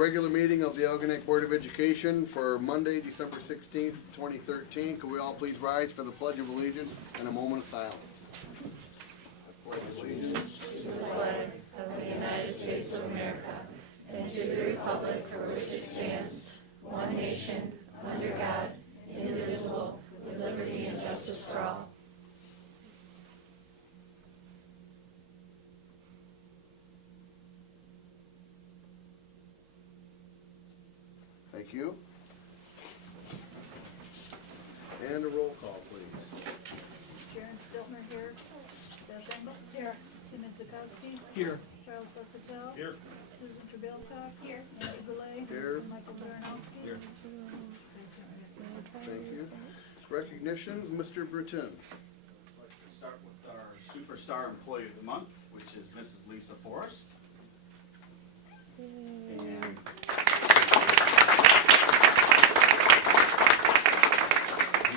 Regular meeting of the Algonac Board of Education for Monday, December 16th, 2013. Could we all please rise for the Pledge of Allegiance and a moment of silence? I pledge allegiance to the flag of the United States of America and to the republic for which it stands, one nation, under God, indivisible, with liberty and justice for all. Thank you. And a roll call, please. Sharon Stiltner here. Beth Engel. Here. Stephen Tukowski. Here. Charles Busatel. Here. Susan Trebilcock. Here. Andy Goulet. Here. And Michael Baranowski. Here. Thank you. Recognitions, Mr. Britton. I'd like to start with our Superstar Employee of the Month, which is Mrs. Lisa Forrest. And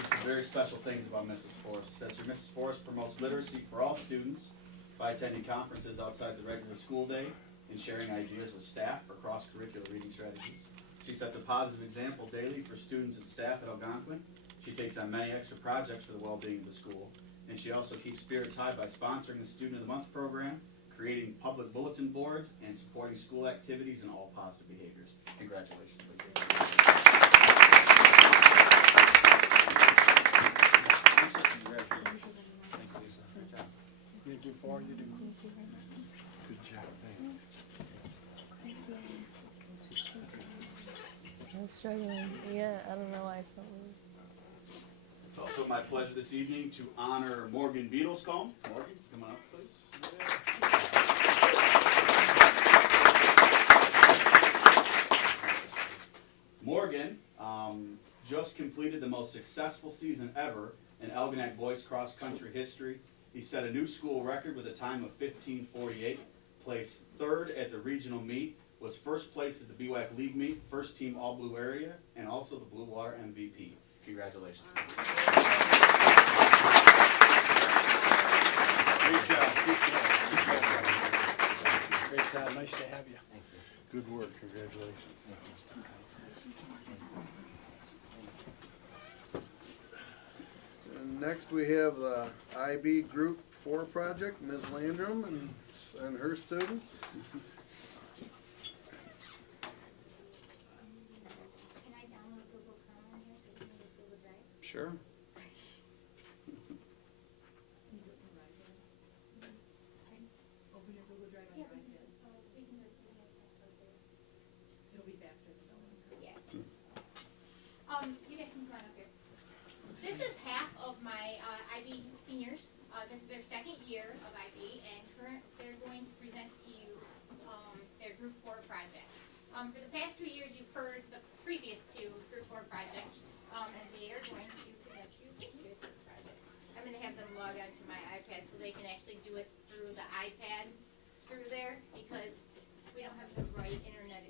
some very special things about Mrs. Forrest. It says here, Mrs. Forrest promotes literacy for all students by attending conferences outside the regular school day and sharing ideas with staff for cross-curricular reading strategies. She sets a positive example daily for students and staff at Algonquin. She takes on many extra projects for the well-being of the school. And she also keeps spirits high by sponsoring the Student of the Month program, creating public bulletin boards, and supporting school activities and all positive behaviors. Congratulations, Lisa. You do four, you do. Good job, I'm struggling. Yeah, I don't know why something. It's also my pleasure this evening to honor Morgan Beatlescombe. Morgan, come on up, please. Morgan just completed the most successful season ever in Algonac boys cross country history. He set a new school record with a time of 15:48, placed third at the regional meet, was first place at the BWAC League meet, first team all blue area, and also the Blue Water MVP. Congratulations. Great job. Great job. Nice to have you. Good work. Congratulations. And next we have the IB Group 4 project, Ms. Landrum and her students. Can I download Google Chrome on here so we can use Google Drive? Sure. Open your Google Drive on your iPad. It'll be faster than going. Yes. You guys can come on up here. This is half of my IB seniors. This is their second year of IB, and they're going to present to you their Group 4 project. For the past 2 years, you've heard the previous two Group 4 projects, and they are going to present you this year's project. I'm going to have them log on to my iPad so they can actually do it through the iPad through there, because we don't have the right internet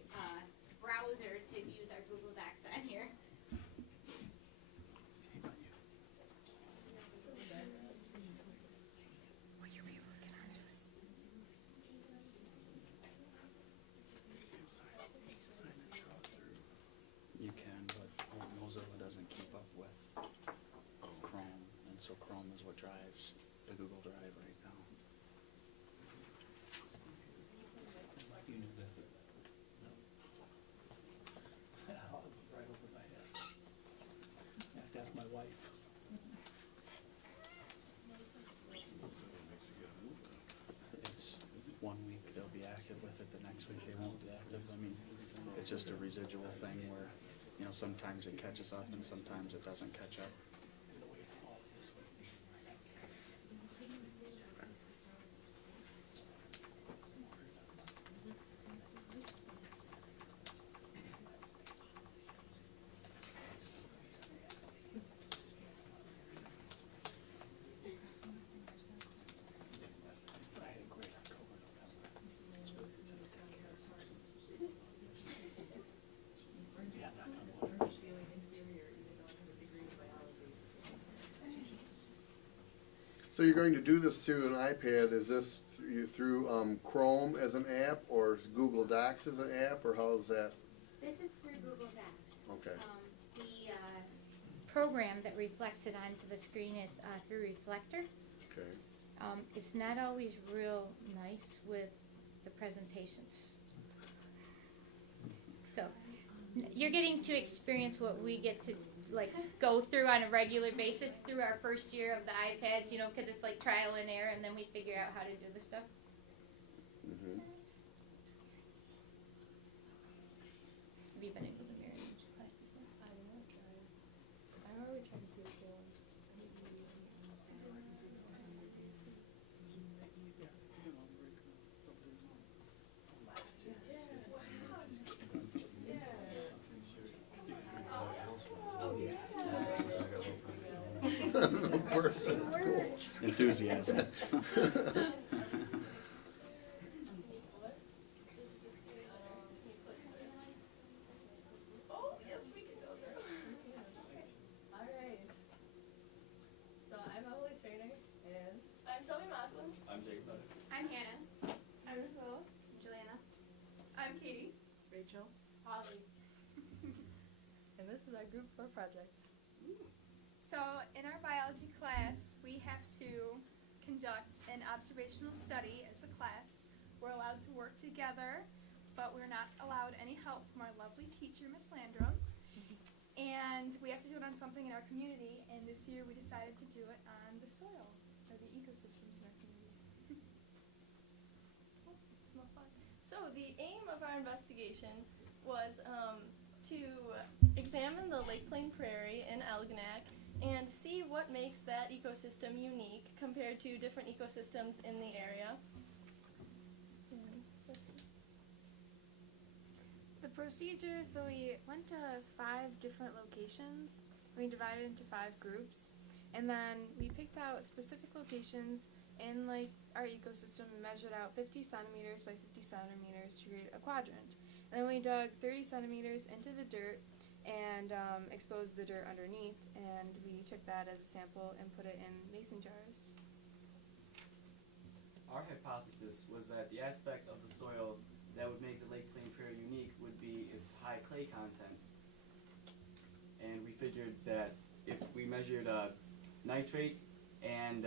browser to use our Google Docs on here. You can, but Mozilla doesn't keep up with Chrome, and so Chrome is what drives the Google Drive right now. You knew that. Right over my head. I have to ask my wife. It's 1 week they'll be active with it, the next week they won't be active. I mean, it's just a residual thing where, you know, sometimes it catches up and sometimes it doesn't catch up. So you're going to do this through an iPad. Is this you through Chrome as an app or Google Docs as an app, or how is that? This is through Google Docs. Okay. The program that reflects it onto the screen is through Reflector. Okay. It's not always real nice with the presentations. So you're getting to experience what we get to like go through on a regular basis through our first year of the iPads, you know, because it's like trial and error, and then we figure out how to do the stuff. Mm-hmm. Have you been able to mirror image class before? I don't know, I've already tried to do it once. Person is cool. Enthusiasm. Alright. So I'm Emily Trainer, and I'm Shelby Macklin. I'm Jacob. I'm Hannah. I'm Isabella. Juliana. I'm Katie. Rachel. Holly. And this is our group 4 project. So in our biology class, we have to conduct an observational study as a class. We're allowed to work together, but we're not allowed any help from our lovely teacher, Miss Landrum. And we have to do it on something in our community, and this year we decided to do it on the soil, or the ecosystems in our community. Oh, it's no fun. So the aim of our investigation was to examine the Lake Plain Prairie in Algonac and see what makes that ecosystem unique compared to different ecosystems in the area. Let's see. The procedure, so we went to 5 different locations. We divided into 5 groups, and then we picked out specific locations in like our ecosystem and measured out 50 centimeters by 50 centimeters to create a quadrant. And then we dug 30 centimeters into the dirt and exposed the dirt underneath, and we took that as a sample and put it in mason jars. Our hypothesis was that the aspect of the soil that would make the Lake Plain Prairie unique would be its high clay content. And we figured that if we measured nitrate and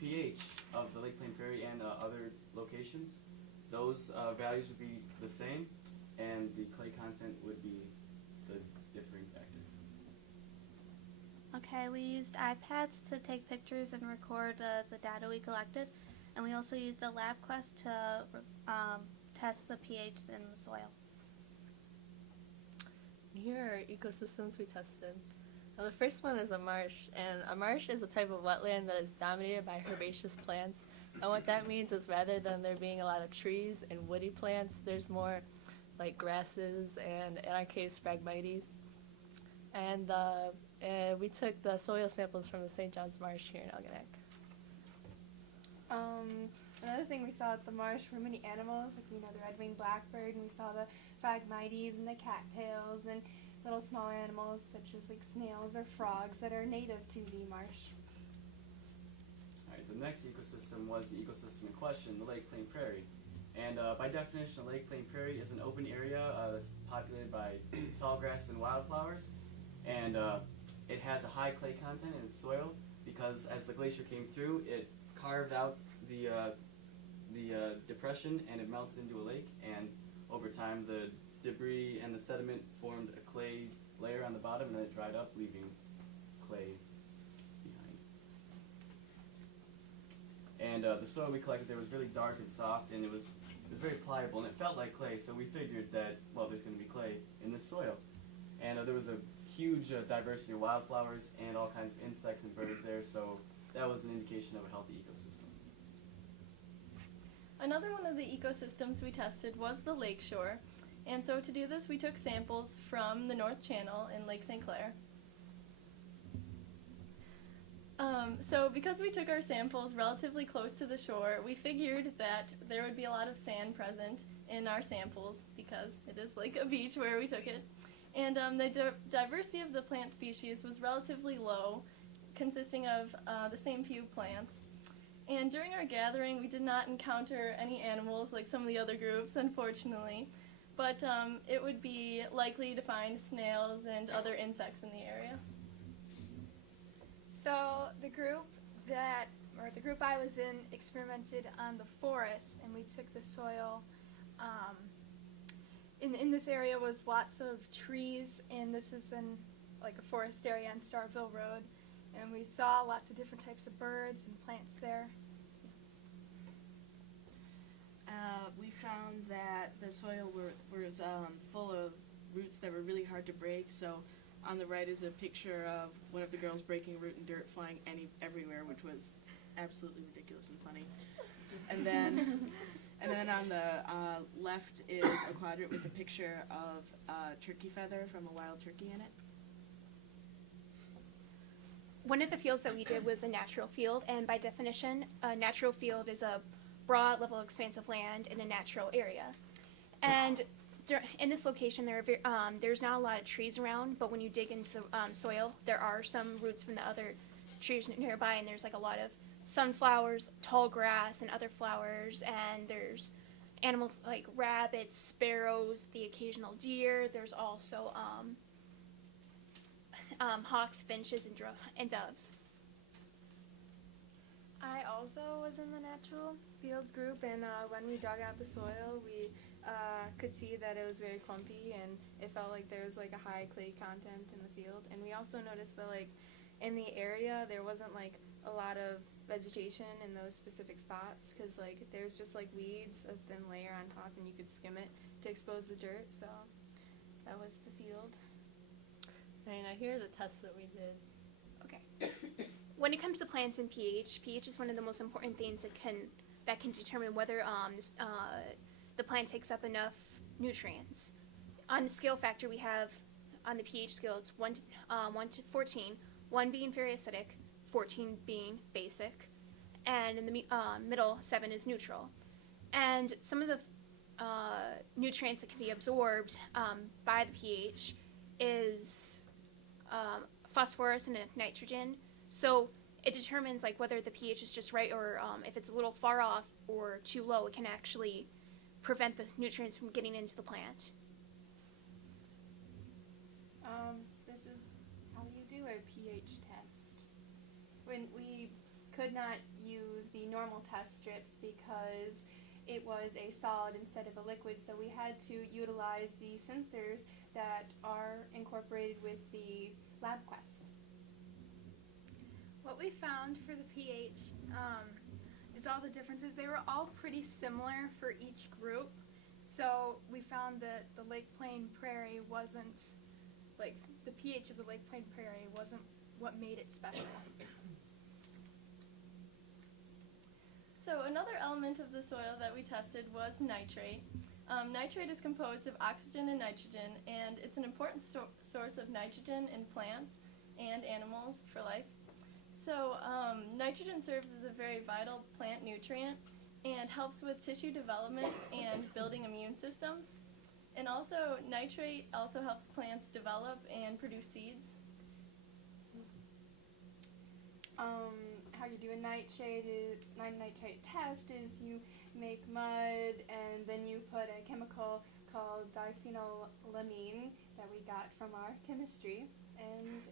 pH of the Lake Plain Prairie and other locations, those values would be the same, and the clay content would be the differing factor. Okay, we used iPads to take pictures and record the data we collected, and we also used a lab quest to test the pH in the soil. Here are ecosystems we tested. Now the first one is a marsh, and a marsh is a type of wetland that is dominated by herbaceous plants. And what that means is rather than there being a lot of trees and woody plants, there's more like grasses and, in our case, Phragmites. And we took the soil samples from the St. John's Marsh here in Algonac. Another thing we saw at the marsh were many animals, like the red-winged blackbird, and we saw the Phragmites and the cattails and little smaller animals such as like snails or frogs that are native to the marsh. Alright, the next ecosystem was the ecosystem in question, the Lake Plain Prairie. And by definition, a Lake Plain Prairie is an open area that's populated by tall grass and wildflowers. And it has a high clay content in its soil because as the glacier came through, it carved out the depression and it melted into a lake. And over time, the debris and the sediment formed a clay layer on the bottom, and then it dried up, leaving clay behind. And the soil we collected there was really dark and soft, and it was very pliable, and it felt like clay, so we figured that, well, there's going to be clay in this soil. And there was a huge diversity of wildflowers and all kinds of insects and birds there, so that was an indication of a healthy ecosystem. Another one of the ecosystems we tested was the lakeshore. And so to do this, we took samples from the North Channel in Lake St. Clair. So because we took our samples relatively close to the shore, we figured that there would be a lot of sand present in our samples because it is like a beach where we took it. And the diversity of the plant species was relatively low, consisting of the same few plants. And during our gathering, we did not encounter any animals like some of the other groups, unfortunately. But it would be likely to find snails and other insects in the area. So the group I was in experimented on the forest, and we took the soil. In this area was lots of trees, and this is in like a forest area on Starville Road, and we saw lots of different types of birds and plants there. We found that the soil was full of roots that were really hard to break. So on the right is a picture of one of the girls breaking root and dirt flying everywhere, which was absolutely ridiculous and funny. And then on the left is a quadrant with a picture of a turkey feather from a wild turkey in it. One of the fields that we did was a natural field, and by definition, a natural field is a broad, level, expansive land in a natural area. And in this location, there's not a lot of trees around, but when you dig into the soil, there are some roots from the other trees nearby, and there's like a lot of sunflowers, tall grass, and other flowers, and there's animals like rabbits, sparrows, the occasional deer. There's also hawks, finches, and doves. I also was in the natural field group, and when we dug out the soil, we could see that it was very clumpy, and it felt like there was like a high clay content in the field. And we also noticed that like in the area there wasn't like a lot of vegetation in those specific spots, because like there's just like weeds, a thin layer on top, and you could skim it to expose the dirt. So that was the field. And I hear the tests that we did. Okay. When it comes to plants and pH is one of the most important things that can determine whether the plant takes up enough nutrients. On the scale factor, we have on the pH scale, it's 1 to 14, 1 being very acidic, 14 being basic, and in the middle, 7 is neutral. And some of the nutrients that can be absorbed by the pH is phosphorus and nitrogen. So it determines like whether the pH is just right, or if it's a little far off or too low, it can actually prevent the nutrients from getting into the plant. This is how you do a pH test. When we could not use the normal test strips because it was a solid instead of a liquid, so we had to utilize the sensors that are incorporated with the LabQuest. What we found for the pH is all the differences. They were all pretty similar for each group. So we found that the Lake Plain Prairie wasn't, like, the pH of the Lake Plain Prairie wasn't what made it special. So another element of the soil that we tested was nitrate. Nitrate is composed of oxygen and nitrogen, and it's an important source of nitrogen in plants and animals for life. So nitrogen serves as a very vital plant nutrient and helps with tissue development and building immune systems. And also, nitrate also helps plants develop and produce seeds. How you do a nitrate test is you make mud and then you put a chemical called diphenylamine that we got from our chemistry, and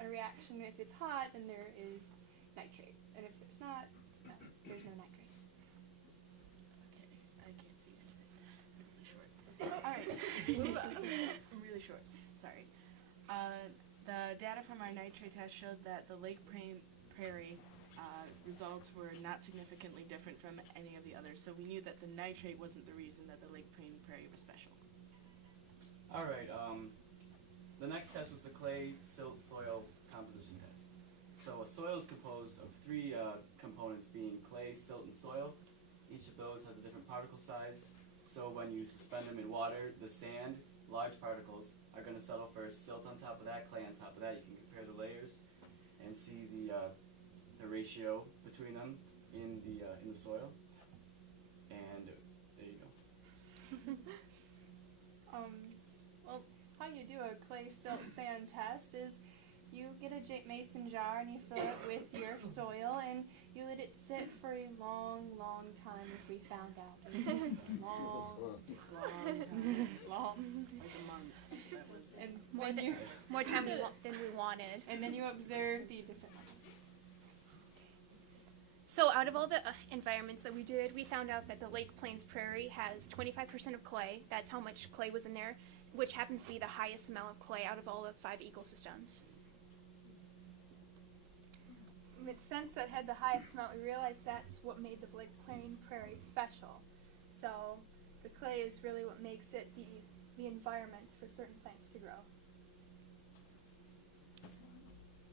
a reaction, if it's hot, then there is nitrate, and if there's not, no, there's no nitrate. Okay, I can't see anything. I'm really short. All right, Move on. I'm really short. Sorry. The data from our nitrate test showed that the Lake Prairie results were not significantly different from any of the others, so we knew that the nitrate wasn't the reason that the Lake Prairie was special. All right. The next test was the clay silt soil composition test. So a soil is composed of 3 components, being clay, silt, and soil. Each of those has a different particle size. So when you suspend them in water, the sand, large particles, are going to settle first. Silt on top of that, clay on top of that. You can compare the layers and see the ratio between them in the soil. And there you go. Well, how you do a clay silt sand test is you get a mason jar and you fill it with your soil, and You let it sit for a long, long time, as we found out. Long, long. Like a month. That was And More then than, you, more time than we wanted. and then you observe the different levels. So out of all the environments that we did, we found out that the Lake Plains Prairie has 25% of clay. That's how much clay was in there, which happens to be the highest amount of clay out of all the 5 ecosystems. With since that had the highest amount, we realized that's what made the Lake Plain Prairie special. So the clay is really what makes it the environment for certain plants to grow.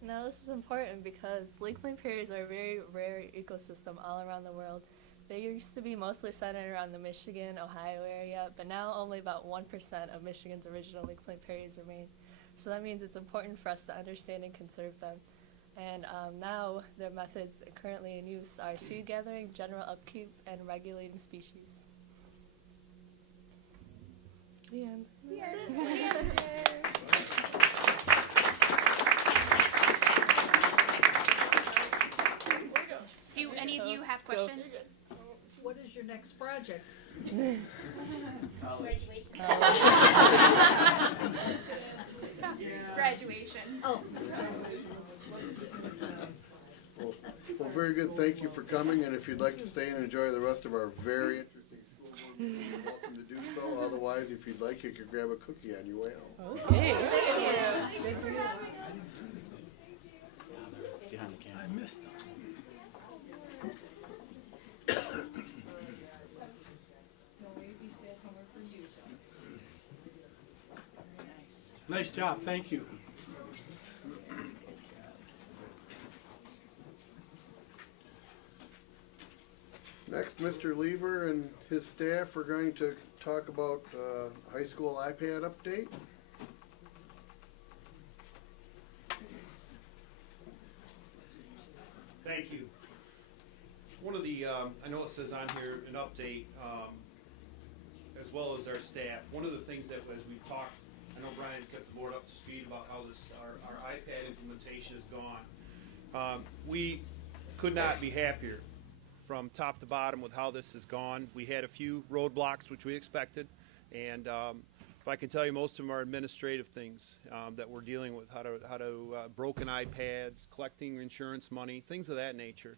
Now this is important because lake plain prairies are a very rare ecosystem all around the world. They used to be mostly centered around the Michigan, Ohio area, but now only about 1% of Michigan's original lake plain prairies remain. So that means it's important for us to understand and conserve them. And now the methods currently in use are seed gathering, general upkeep, and regulating species. The end. Do any of you have Go. questions? What is your next project? Graduation. Graduation. Oh. Well, very good. Thank you for coming, and if you'd like to stay and enjoy the rest of our very interesting school board meeting, you're welcome to do so. Otherwise, if you'd like, you could grab a cookie on your way home. Okay. Behind the camera. I missed them. Nice job, thank you. Next, Mr. Lever and his staff are going to talk about high school iPad update. Thank you. One of the, I know it says on here an update, as well as our staff. One of the things that, as we've talked, I know Brian's kept the board up to speed about how this, our iPad implementation has gone. We could not be happier from top to bottom with how this has gone. We had a few roadblocks, which we expected, and but I can tell you most of them are administrative things that we're dealing with, how to broken iPads, collecting insurance money, things of that nature.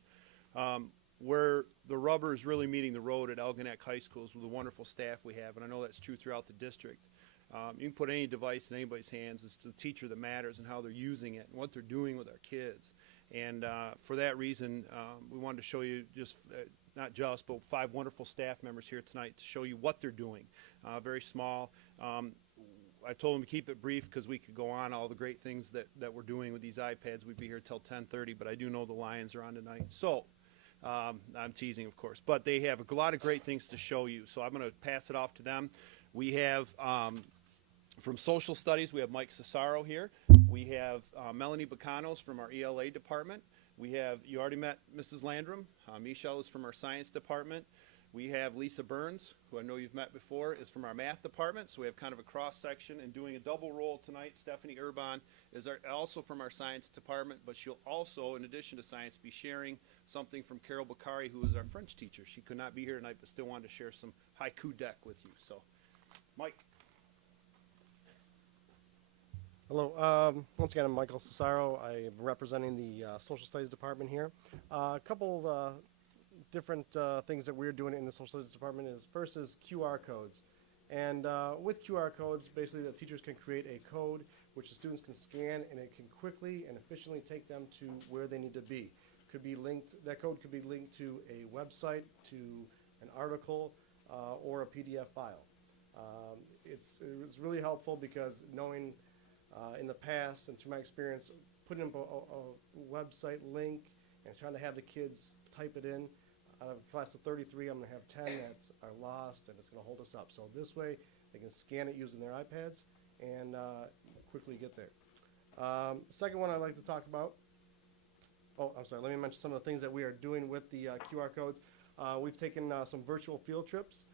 Where the rubber is really meeting the road at Algonac High School is with the wonderful staff we have, and I know that's true throughout the district. You can put any device in anybody's hands. It's the teacher that matters and how they're using it and what they're doing with our kids. And for that reason, we wanted to show you just, not just, but 5 wonderful staff members here tonight to show you what they're doing. Very small. I told them to keep it brief because we could go on all the great things that we're doing with these iPads. We'd be here till 10:30, but I do know the Lions are on tonight. So I'm teasing, of course. But they have a lot of great things to show you. So I'm going to pass it off to them. We have, from social studies, we have Mike Cesaro here. We have Melanie Bacanos from our ELA department. We have, you already met Mrs. Landrum. Michelle is from our science department. We have Lisa Burns, who I know you've met before, is from our math department. So we have kind of a cross section, and doing a double role tonight, Stephanie Urban is also from our science department, but she'll also, in addition to science, be sharing something from Carol Bakari, who is our French teacher. She could not be here tonight, but still wanted to share some haiku deck with you. So, Mike. Hello. Once again, I'm Michael Cesaro. I'm representing the Social Studies Department here. A couple of different things that we're doing in the Social Studies Department is, first is QR codes. And with QR codes, basically the teachers can create a code which the students can scan, and it can quickly and efficiently take them to where they need to be. Could be linked, that code could be linked to a website, to an article, or a PDF file. It's really helpful because knowing in the past and through my experience, putting up a website link and trying to have the kids type it in, out of a class of 33, I'm going to have 10 that are lost, and it's going to hold us up. So this way, they can scan it using their iPads and quickly get there. Second one I'd like to talk about, let me mention some of the things that we are doing with the QR codes. We've taken some virtual field trips.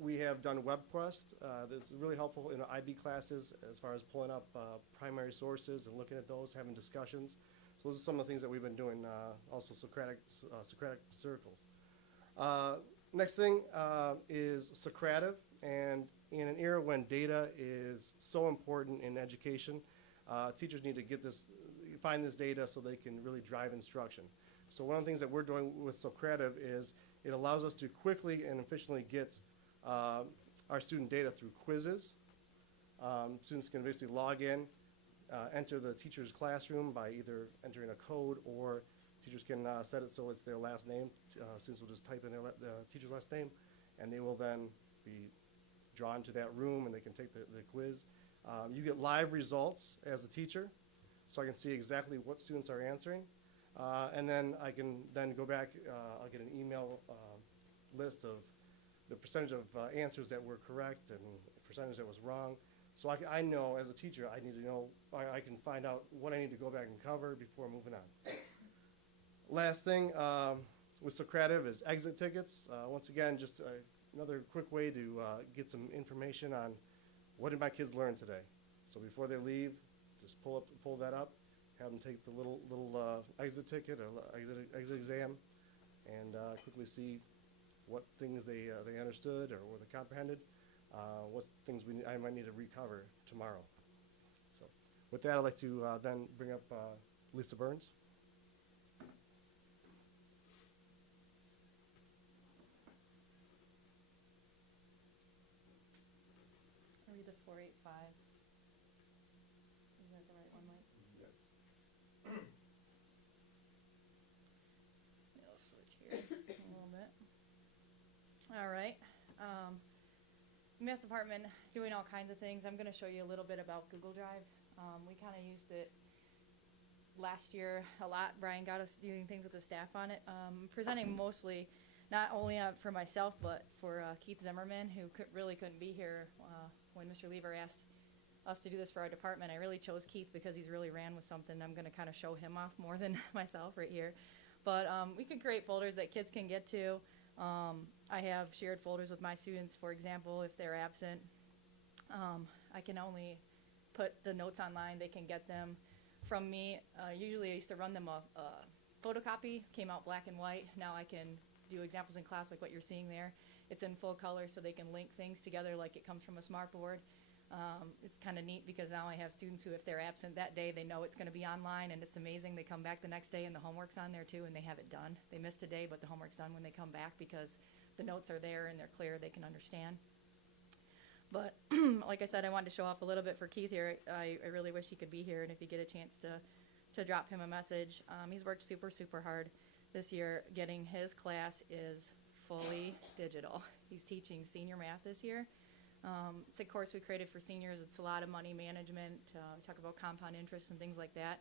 We have done WebQuest. That's really helpful in IB classes as far as pulling up primary sources and looking at those, having discussions. So those are some of the things that we've been doing, also Socratic circles. Next thing is Socrative, and in an era when data is so important in education, teachers need to find this data so they can really drive instruction. So one of the things that we're doing with Socrative is it allows us to quickly and efficiently get our student data through quizzes. Students can basically log in, enter the teacher's classroom by either entering a code, or teachers can set it so it's their last name. Students will just type in the teacher's last name, and they will then be drawn to that room, and they can take the quiz. You get live results as a teacher, so I can see exactly what students are answering. And then I can then go back, I'll get an email list of the percentage of answers that were correct and the percentage that was wrong. So I know as a teacher, I need to know, I can find out what I need to go back and cover before moving on. Last thing with Socrative is exit tickets. Once again, just another quick way to get some information on what did my kids learn today. So before they leave, just pull that up, have them take the little exit ticket or exit exam, and quickly see what things they understood or what they comprehended, what things I might need to recover tomorrow. So with that, I'd like to then bring up Lisa Burns. Read the 485. Is that the right one, Mike? Yes. I'll switch here a little bit. All right. Math department doing all kinds of things. I'm going to show you a little bit about Google Drive. We kind of used it last year a lot. Brian got us doing things with the staff on it. Presenting mostly not only for myself, but for Keith Zimmerman, who really couldn't be here when Mr. Lever asked us to do this for our department. I really chose Keith because he's really ran with something. I'm going to kind of show him off more than myself right here. But we can create folders that kids can get to. I have shared folders with my students, for example, if they're absent. I can only put the notes online. They can get them from me. Usually I used to run them a photocopy, came out black and white. Now I can do examples in class like what you're seeing there. It's in full color so they can link things together like it comes from a smartboard. It's kind of neat because now I have students who, if they're absent that day, they know it's going to be online, and it's amazing. They come back the next day and the homework's on there too, and they have it done. They missed a day, but the homework's done when they come back because the notes are there and they're clear, they can understand. But like I said, I wanted to show off a little bit for Keith here. I really wish he could be here, and if you get a chance to drop him a message. He's worked super, super hard this year. Getting his class is fully digital. He's teaching senior math this year. It's a course we created for seniors. It's a lot of money management. We talk about compound interest and things like that.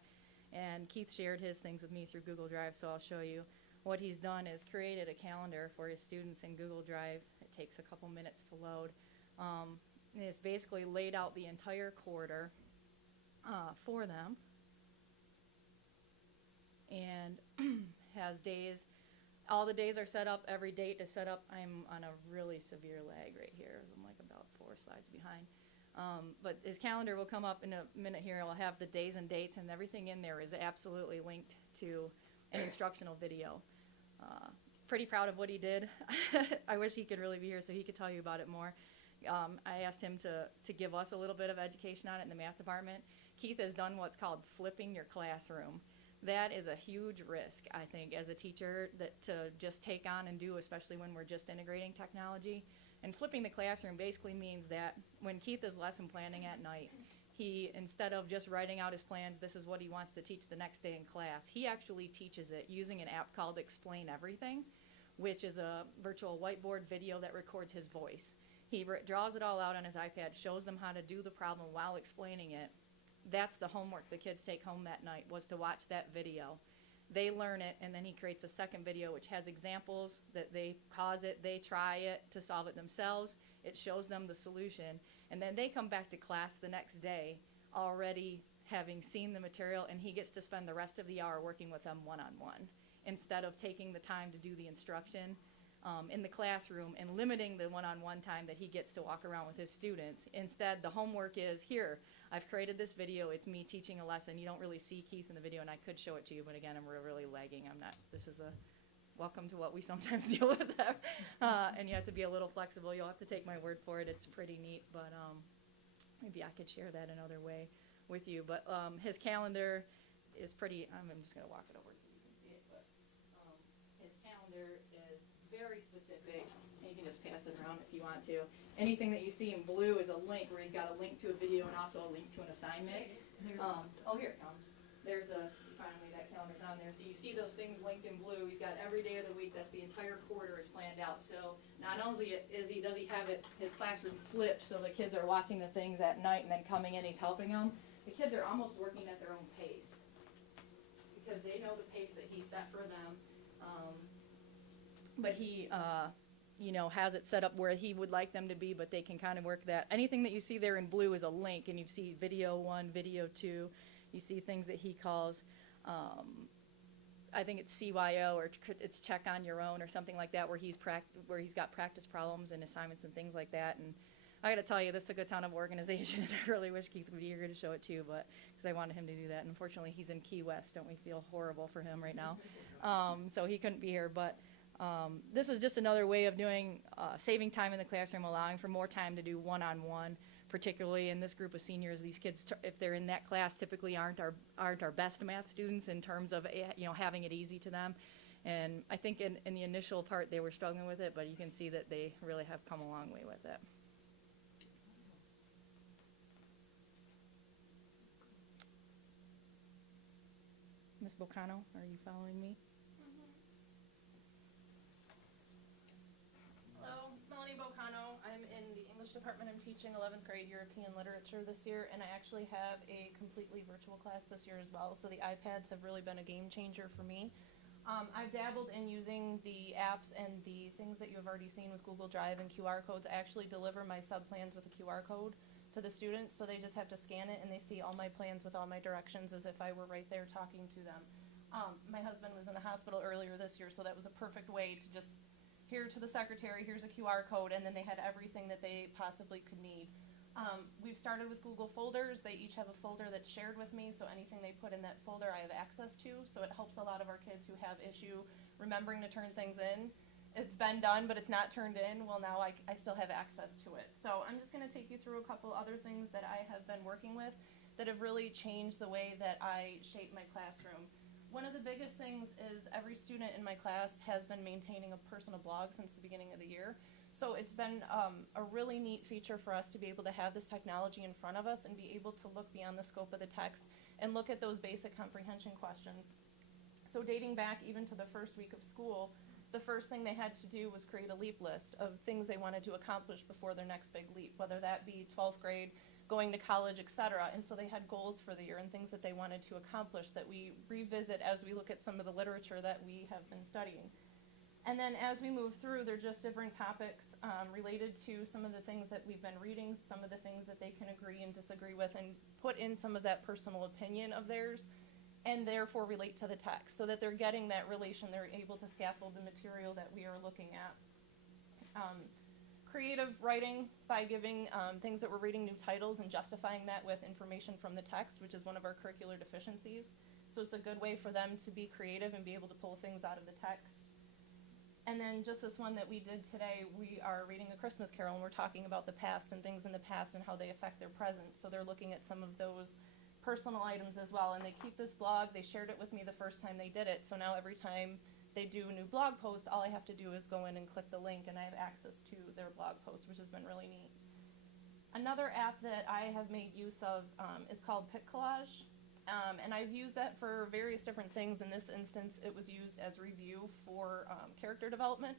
And Keith shared his things with me through Google Drive, so I'll show you. What he's done is created a calendar for his students in Google Drive. It takes a couple minutes to load. And it's basically laid out the entire quarter for them. And has days. All the days are set up. Every date is set up. I'm on a really severe lag right here. I'm like about 4 slides behind. But his calendar will come up in a minute here. I'll have the days and dates, and everything in there is absolutely linked to an instructional video. Pretty proud of what he did. I wish he could really be here so he could tell you about it more. I asked him to give us a little bit of education on it in the math department. Keith has done what's called flipping your classroom. That is a huge risk, I think, as a teacher to just take on and do, especially when we're just integrating technology. And flipping the classroom basically means that when Keith is lesson planning at night, he, instead of just writing out his plans, this is what he wants to teach the next day in class, he actually teaches it using an app called Explain Everything, which is a virtual whiteboard video that records his voice. He draws it all out on his iPad, shows them how to do the problem while explaining it. That's the homework the kids take home that night, was to watch that video. They learn it, and then he creates a second video which has examples that they pause it, they try it to solve it themselves. It shows them the solution, and then they come back to class the next day already having seen the material, and he gets to spend the rest of the hour working with them one-on-one instead of taking the time to do the instruction. in the classroom and limiting the one-on-one time that he gets to walk around with his students. Instead, the homework is, here, I've created this video, it's me teaching a lesson. You don't really see Keith in the video, and I could show it to you, but again, I'm really lagging. This is a welcome to what we sometimes deal with there. And you have to be a little flexible. You'll have to take my word for it. It's pretty neat, but maybe I could share that another way with you. But his calendar is pretty, I'm just going to walk it over so you can see it, but his calendar is very specific. And you can just pass it around if you want to. Anything that you see in blue is a link where he's got a link to a video and also a link to an assignment. Oh, here it comes. There's finally that calendar's on there. So you see those things linked in blue. He's got every day of the week. That's the entire quarter is planned out. So not only does he have his classroom flipped so the kids are watching the things at night and then coming in, he's helping them. The kids are almost working at their own pace because they know the pace that he set for them. But he, has it set up where he would like them to be, but they can kind of work that. Anything that you see there in blue is a link, and you see video 1, video 2. You see things that he calls, I think it's CYO, or it's check on your own, or something like that, where he's got practice problems and assignments and things like that. And I got to tell you, this took a ton of organization, and I really wish Keith would be eager to show it to you, but because I wanted him to do that. And unfortunately, he's in Key West. Don't we feel horrible for him right now? So he couldn't be here, but. This is just another way of doing, saving time in the classroom, allowing for more time to do one-on-one, particularly in this group of seniors. These kids, if they're in that class, typically aren't our best math students in terms of having it easy to them. And I think in the initial part they were struggling with it, but you can see that they really have come a long way with it. Ms. Bocano, are you following me? Hello, Melanie Bocano. I'm in the English department. I'm teaching 11th grade European literature this year, and I actually have a completely virtual class this year as well, so the iPads have really been a game changer for me. I've dabbled in using the apps and the things that you have already seen with Google Drive and QR codes. I actually deliver my sub-plans with a QR code to the students, so they just have to scan it and they see all my plans with all my directions as if I were right there talking to them. My husband was in the hospital earlier this year, so that was a perfect way to just here to the secretary, here's a QR code, and then they had everything that they possibly could need. We've started with Google folders. They each have a folder that's shared with me, so anything they put in that folder I have access to, so it helps a lot of our kids who have issue remembering to turn things in. It's been done, but it's not turned in. Well, now I still have access to it. So I'm just going to take you through a couple other things that I have been working with that have really changed the way that I shape my classroom. One of the biggest things is every student in my class has been maintaining a personal blog since the beginning of the year. So it's been a really neat feature for us to be able to have this technology in front of us and be able to look beyond the scope of the text and look at those basic comprehension questions. So dating back even to the first week of school, the first thing they had to do was create a leap list of things they wanted to accomplish before their next big leap, whether that be 12th grade, going to college, etc. And so they had goals for the year and things that they wanted to accomplish that we revisit as we look at some of the literature that we have been studying. And then as we move through, they're just different topics related to some of the things that we've been reading, some of the things that they can agree and disagree with, and put in some of that personal opinion of theirs, and therefore relate to the text, so that they're getting that relation, they're able to scaffold the material that we are looking at. Creative writing by giving things that we're reading new titles and justifying that with information from the text, which is one of our curricular deficiencies. So it's a good way for them to be creative and be able to pull things out of the text. And then just this one that we did today, we are reading A Christmas Carol, and we're talking about the past and things in the past and how they affect their present. So they're looking at some of those personal items as well. And they keep this blog. They shared it with me the first time they did it. So now every time they do a new blog post, all I have to do is go in and click the link, and I have access to their blog post, which has been really neat. Another app that I have made use of is called Pic Collage. And I've used that for various different things. In this instance, it was used as review for character development.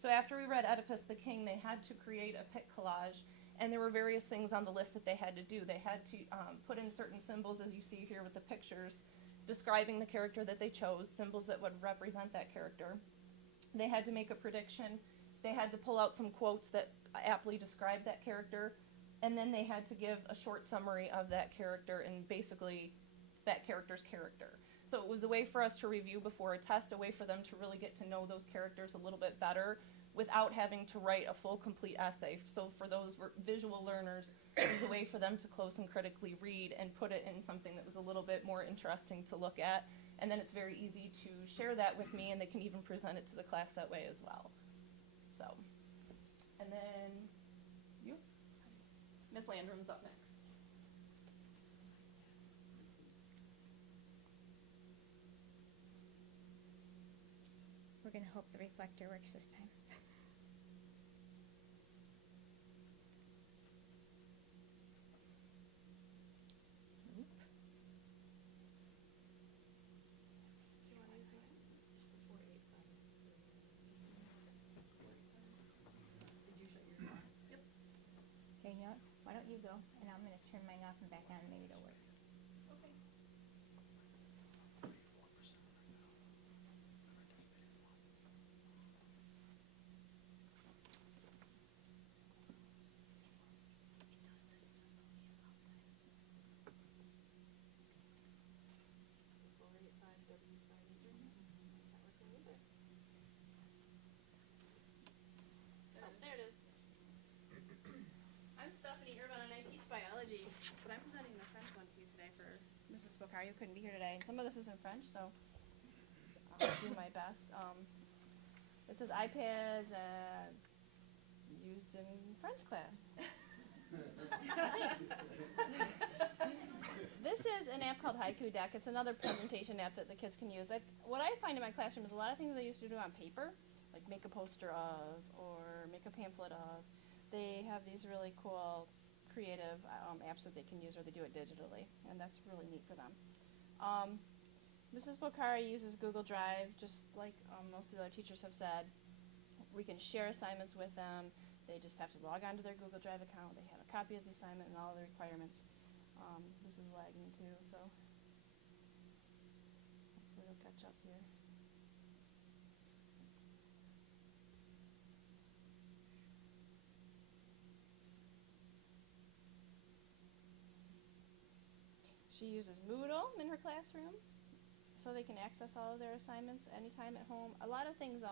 So after we read Oedipus the King, they had to create a pic collage, and there were various things on the list that they had to do. They had to put in certain symbols, as you see here with the pictures, describing the character that they chose, symbols that would represent that character. They had to make a prediction. They had to pull out some quotes that aptly described that character, and then they had to give a short summary of that character and basically that character's character. So it was a way for us to review before a test, a way for them to really get to know those characters a little bit better without having to write a full complete essay. So for those visual learners, it was a way for them to close and critically read and put it in something that was a little bit more interesting to look at. And then it's very easy to share that with me, and they can even present it to the class that way as well. So, and then you, Miss Landrum's up next. We're going to hope the reflector works this time. Okay, you know what? Why don't you go, and I'm going to turn mine off and back on, and maybe it'll work. Okay. There it is. I'm Stephanie Irvine and I teach biology, but I'm presenting the French one to you today for Mrs. Spokari, who couldn't be here today. And some of this is in French, so I'll do my best. It says iPads used in French class. This is an app called Haiku Deck. It's another presentation app that the kids can use. What I find in my classroom is a lot of things they used to do on paper, like make a poster of or make a pamphlet of. They have these really cool creative apps that they can use, or they do it digitally, and that's really neat for them. Mrs. Bokari uses Google Drive, just like most of the other teachers have said. We can share assignments with them. They just have to log on to their Google Drive account. They have a copy of the assignment and all the requirements. This is lagging too, so hopefully it'll catch up here. She uses Moodle in her classroom, so they can access all of their assignments anytime at home. A lot of things,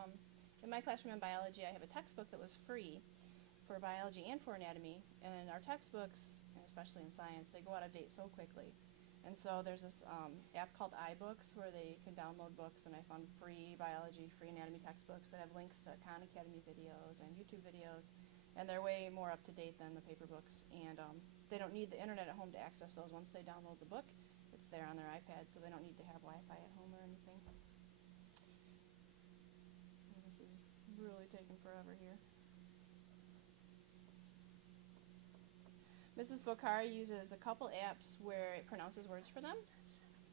in my classroom in biology, I have a textbook that was free for biology and for anatomy, and our textbooks, especially in science, they go out of date so quickly. And so there's this app called iBooks where they can download books, and I found free biology, free anatomy textbooks that have links to Khan Academy videos and YouTube videos, and they're way more up to date than the paper books. And they don't need the internet at home to access those. Once they download the book, it's there on their iPad, so they don't need to have Wi-Fi at home or anything. And this is really taking forever here. Mrs. Bokari uses a couple apps where it pronounces words for them.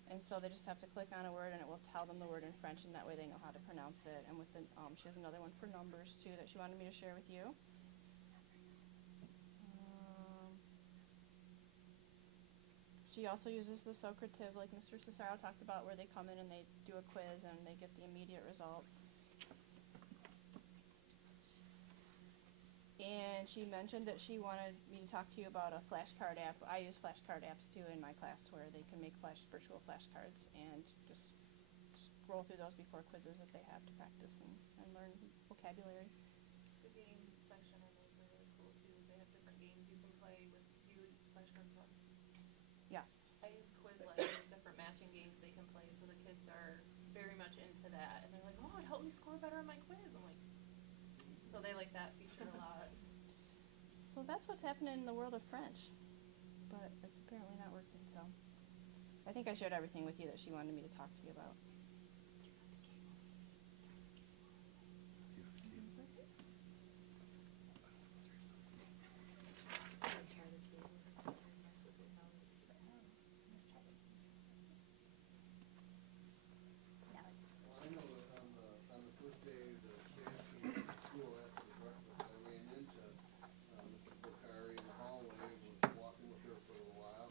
And so they just have to click on a word and it will tell them the word in French, and that way they know how to pronounce it. And with the, she has another one for numbers too that she wanted me to share with you. She also uses the Socrative, like Mr. Cesaro talked about, where they come in and they do a quiz and they get the immediate results. And she mentioned that she wanted me to talk to you about a flashcard app. I use flashcard apps too in my class, where they can make virtual flashcards and just scroll through those before quizzes that they have to practice and learn vocabulary. The game section on those are really cool too. They have different games you can play with huge flashcard plus. Yes. I use Quizlet. There's different matching games they can play, so the kids are very much into that. And they're like, oh, it helped me score better on my quiz. I'm like, so they like that feature a lot. So that's what's happening in the world of French, but it's apparently not working. So I think I shared everything with you that she wanted me to talk to you about. I know that on the first day the staff came to school after the breakfast, I ran into Mrs. Bokari in the hallway and was walking with her for a while.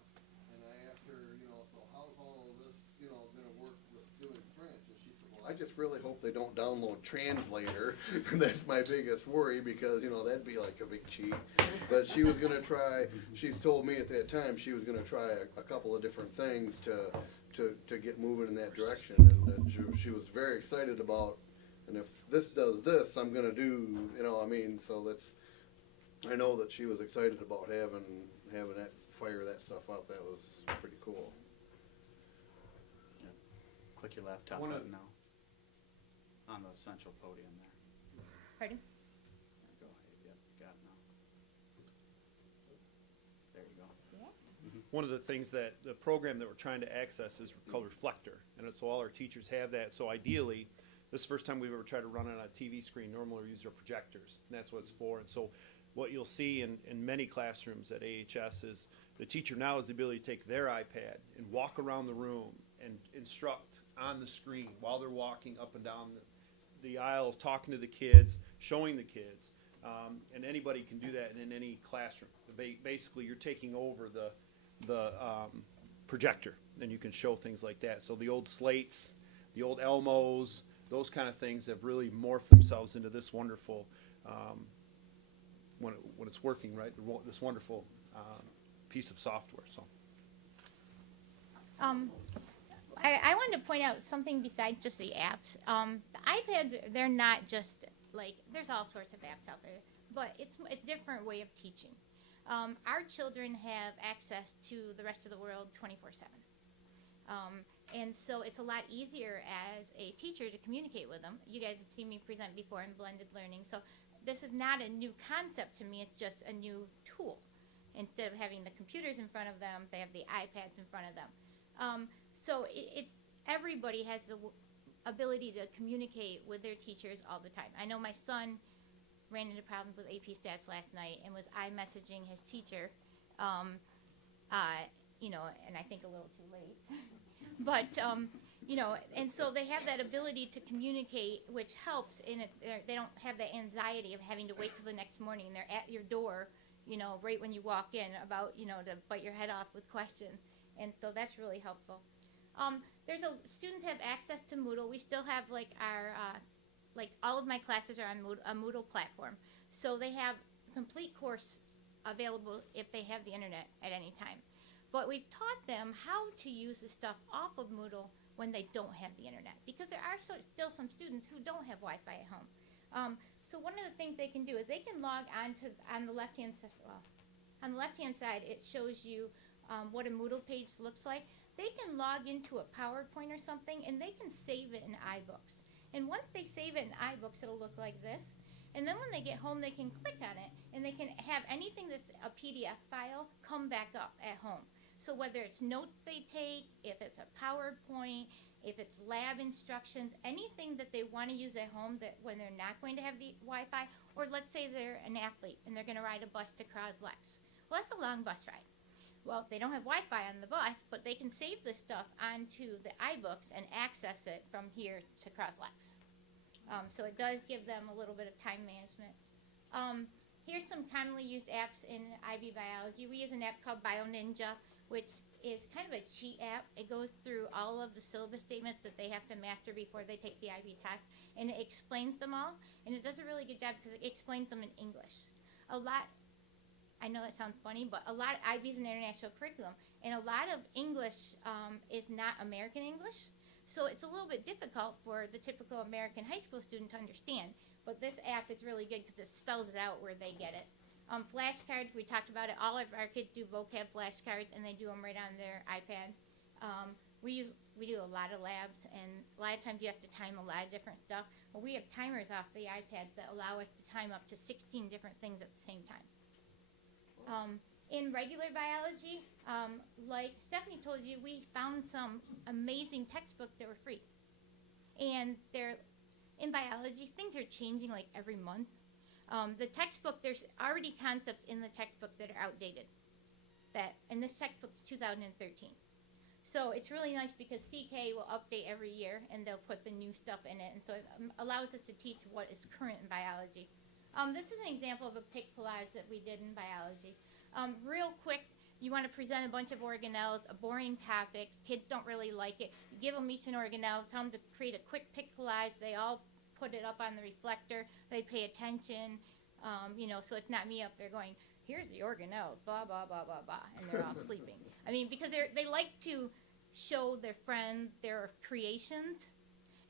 And I asked her, so how's all of this, gonna work with doing French? And she said, well, I just really hope they don't download Translator. That's my biggest worry, because, that'd be like a big cheat. But she was gonna try, she's told me at that time, she was gonna try a couple of different things to get moving in that direction. And she was very excited about and if this does this, I'm gonna do, you know, I mean, so that's, I know that she was excited about having that, fire that stuff up. That was pretty cool. Click your laptop One of- button now on the central podium there. Pardon? There you go. Yep, got it now. There you go. One of the things that the program that we're trying to access is called Reflector, and so all our teachers have that. So ideally, this is the first time we've ever tried to run it on a TV screen. Normally we use our projectors, and that's what it's for. And so what you'll see in many classrooms at AHS is the teacher now has the ability to take their iPad and walk around the room and instruct on the screen while they're walking up and down the aisles, talking to the kids, showing the kids. And anybody can do that in any classroom. Basically, you're taking over the projector, and you can show things like that. So the old slates, the old Elmos, those kind of things have really morphed themselves into this wonderful, when it's working right, this wonderful piece of software. So. I wanted to point out something besides just the apps. The iPads, they're not just like, there's all sorts of apps out there, but it's a different way of teaching. Our children have access to the rest of the world 24/7. And so it's a lot easier as a teacher to communicate with them. You guys have seen me present before in blended learning. So this is not a new concept to me, it's just a new tool. Instead of having the computers in front of them, they have the iPads in front of them. So it's everybody has the ability to communicate with their teachers all the time. I know my son ran into problems with AP Stats last night and was iMessaging his teacher, you know, and I think a little too late. But, you know, and so they have that ability to communicate, which helps in it. They don't have the anxiety of having to wait till the next morning. They're at your door, you know, right when you walk in about, you know, to bite your head off with questions. And so that's really helpful. Students have access to Moodle. We still have like our, like all of my classes are on a Moodle platform. So they have a complete course available if they have the internet at any time. But we've taught them how to use the stuff off of Moodle when they don't have the internet, because there are still some students who don't have Wi-Fi at home. So one of the things they can do is they can log on to, on the left-hand side, on the left-hand side it shows you what a Moodle page looks like. They can log into a PowerPoint or something and they can save it in iBooks. And once they save it in iBooks, it'll look like this. And then when they get home, they can click on it and they can have anything that's a PDF file come back up at home. So whether it's notes they take, if it's a PowerPoint, if it's lab instructions, anything that they want to use at home that when they're not going to have the Wi-Fi, or let's say they're an athlete and they're going to ride a bus to Croslex. Well, that's a long bus ride. Well, they don't have Wi-Fi on the bus, but they can save this stuff onto the iBooks and access it from here to Croslex. So it does give them a little bit of time management. Here's some commonly used apps in IB biology. We use an app called BioNinja, which is kind of a cheat app. It goes through all of the syllabus statements that they have to master before they take the IB test, and it explains them all, and it does a really good job because it explains them in English. I know that sounds funny, but a lot of IB is an international curriculum, and a lot of English is not American English, so it's a little bit difficult for the typical American high school student to understand. But this app is really good because it spells it out where they get it. Flashcards, we talked about it. All of our kids do vocab flashcards, and they do them right on their iPad. We do a lot of labs, and a lot of times you have to time a lot of different stuff. Well, we have timers off the iPad that allow us to time up to 16 different things at the same time. In regular biology, like Stephanie told you, we found some amazing textbooks that were free. And in biology, things are changing like every month. The textbook, there's already concepts in the textbook that are outdated. And this textbook is 2013. So it's really nice because CK will update every year and they'll put the new stuff in it. And so it allows us to teach what is current in biology. This is an example of a pic collage that we did in biology. Real quick, you want to present a bunch of organelles, a boring topic. Kids don't really like it. You give them each an organelle, tell them to create a quick pic collage. They all put it up on the reflector. They pay attention, you know, so it's not me up there going, here's the organelle, blah, blah, blah, blah, blah, and they're all sleeping. I mean, because they like to show their friends their creations.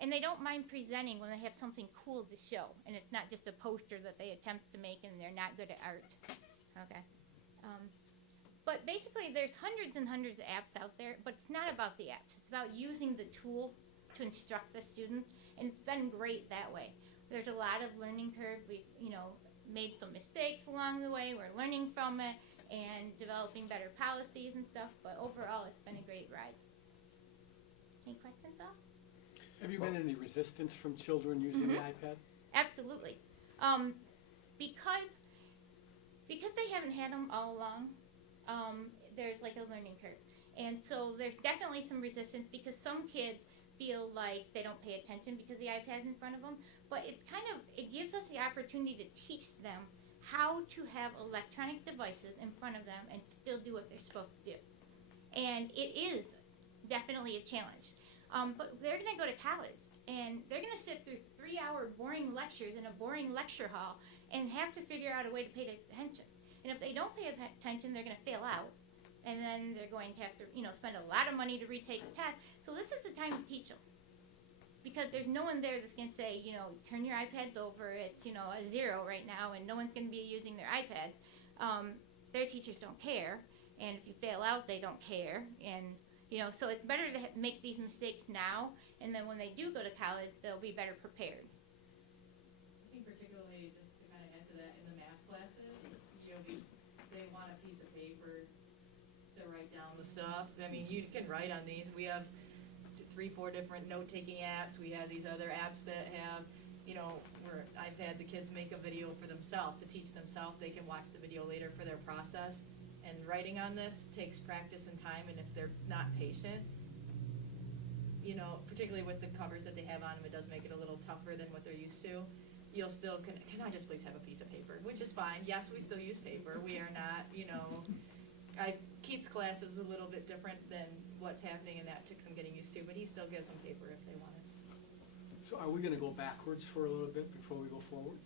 And they don't mind presenting when they have something cool to show, and it's not just a poster that they attempt to make and they're not good at art. Okay. But basically, there's hundreds and hundreds of apps out there, but it's not about the apps. It's about using the tool to instruct the student, and it's been great that way. There's a lot of learning curve. We've, made some mistakes along the way. We're learning from it and developing better policies and stuff, but overall, it's been a great ride. Any questions, though? Have you been any resistance from children using the iPad? Absolutely. Because they haven't had them all along, there's like a learning curve. And so there's definitely some resistance because some kids feel like they don't pay attention because the iPad's in front of them. But it gives us the opportunity to teach them how to have electronic devices in front of them and still do what they're supposed to do. And it is definitely a challenge. But they're going to go to college, and they're going to sit through 3-hour boring lectures in a boring lecture hall and have to figure out a way to pay attention. And if they don't pay attention, they're going to fail out. And then they're going to have to, spend a lot of money to retake the test. So this is the time to teach them. Because there's no one there that's going to say, turn your iPads over. It's, a 0 right now, and no one's going to be using their iPad. Their teachers don't care. And if you fail out, they don't care. And, so it's better to make these mistakes now. And then when they do go to college, they'll be better prepared. I think particularly, just to kind of add to that, in the math classes, they want a piece of paper to write down the stuff. I mean, you can write on these. We have 3-4 different note-taking apps. We have these other apps that have, where I've had the kids make a video for themselves to teach themselves. They can watch the video later for their process. And writing on this takes practice and time, and if they're not patient, particularly with the covers that they have on them, it does make it a little tougher than what they're used to. You'll still, can I just please have a piece of paper? Which is fine. Yes, we still use paper. We are not, Keith's class is a little bit different than what's happening, and that took some getting used to, but he still gives them paper if they want it. So are we going to go backwards for a little bit before we go forward?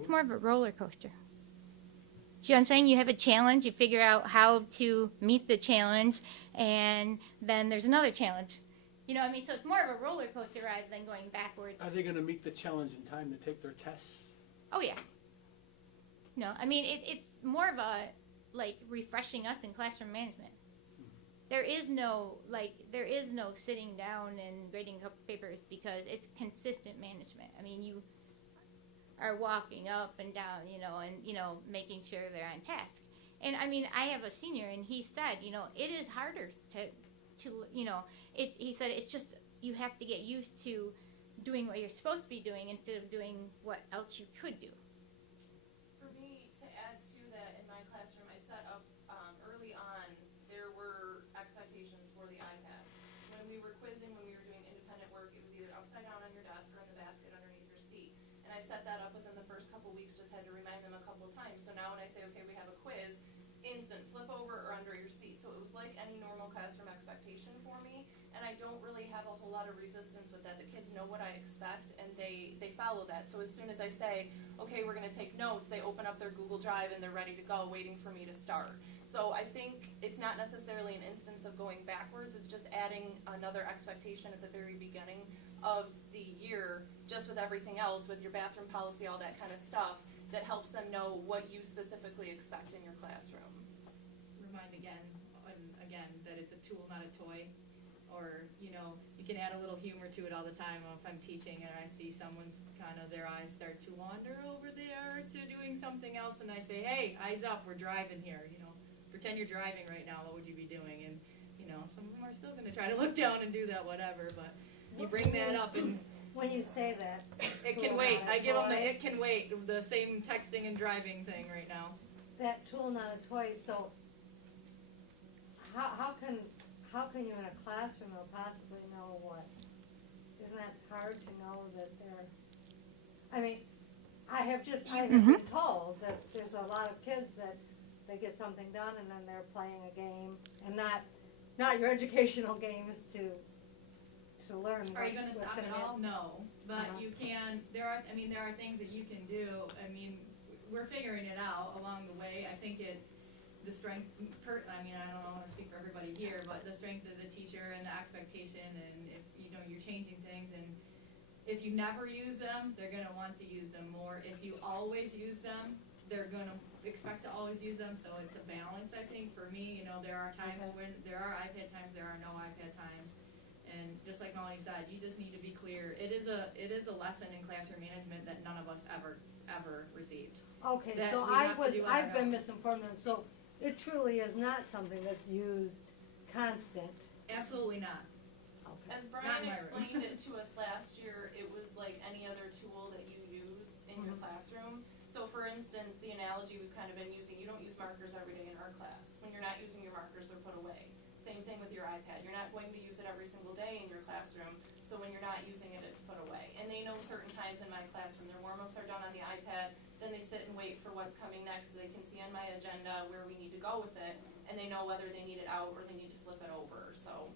It's more of a roller coaster. Do you know what I'm saying? You have a challenge, you figure out how to meet the challenge, and then there's another challenge. So it's more of a roller coaster ride than going backwards. Are they going to meet the challenge in time to take their tests? Oh, yeah. No, it's more of a, refreshing us in classroom management. There is no sitting down and grading up papers because it's consistent management. You are walking up and down, and, making sure they're on task. And, I have a senior, and he said, it is harder he said it's just you have to get used to doing what you're supposed to be doing instead of doing what else you could do. For me, to add to that, in my classroom, I set up early on, there were expectations for the iPad. When we were quizzing, when we were doing independent work, it was either upside down on your desk or in the basket underneath your seat. And I set that up within the first couple weeks, just had to remind them a couple times. So now when I say, okay, we have a quiz, instant flip over or under your seat. So it was like any normal classroom expectation for me, and I don't really have a whole lot of resistance with that. The kids know what I expect, and they follow that. So as soon as I say, okay, we're going to take notes, they open up their Google Drive and they're ready to go, waiting for me to start. So I think it's not necessarily an instance of going backwards, it's just adding another expectation at the very beginning of the year, just with everything else, with your bathroom policy, all that kind of stuff, that helps them know what you specifically expect in your classroom. Remind again that it's a tool, not a toy. Or, you can add a little humor to it all the time. If I'm teaching and I see someone's their eyes start to wander over there to doing something else, and I say, hey, eyes up, we're driving here. Pretend you're driving right now, what would you be doing? And, some of them are still going to try to look down and do that, whatever, but you bring that up and... When you say that. It can wait. I give them the it can wait, the same texting and driving thing right now. That tool, not a toy, so how can you in a classroom possibly know what? Isn't that hard to know that they're, I have been told that there's a lot of kids that they get something done and then they're playing a game, and not your educational game is to learn. Are you going to stop it all? No, but you can. There are things that you can do. We're figuring it out along the way. I think it's the strength. I don't want to speak for everybody here, but the strength of the teacher and the expectation, and if you you're changing things, and if you never use them, they're going to want to use them more. If you always use them, they're going to expect to always use them. So it's a balance, I think, for me. You know, there are times when there are iPad times, there are no iPad times. And just like Molly said, you just need to be clear. It is a lesson in classroom management that none of us ever received. Okay, That so we have to do on I've our been own. misinformed then. So it truly is not something that's used constant. Absolutely not. As Not Brian in my room. explained it to us last year, it was like any other tool that you use in your classroom. So for instance, the analogy we've kind of been using, you don't use markers every day in art class. When you're not using your markers, they're put away. Same thing with your iPad. You're not going to use it every single day in your classroom, so when you're not using it, it's put away. And they know certain times in my classroom, their warm-ups are done on the iPad, then they sit and wait for what's coming next so they can see on my agenda where we need to go with it, and they know whether they need it out or they need to flip it over, so.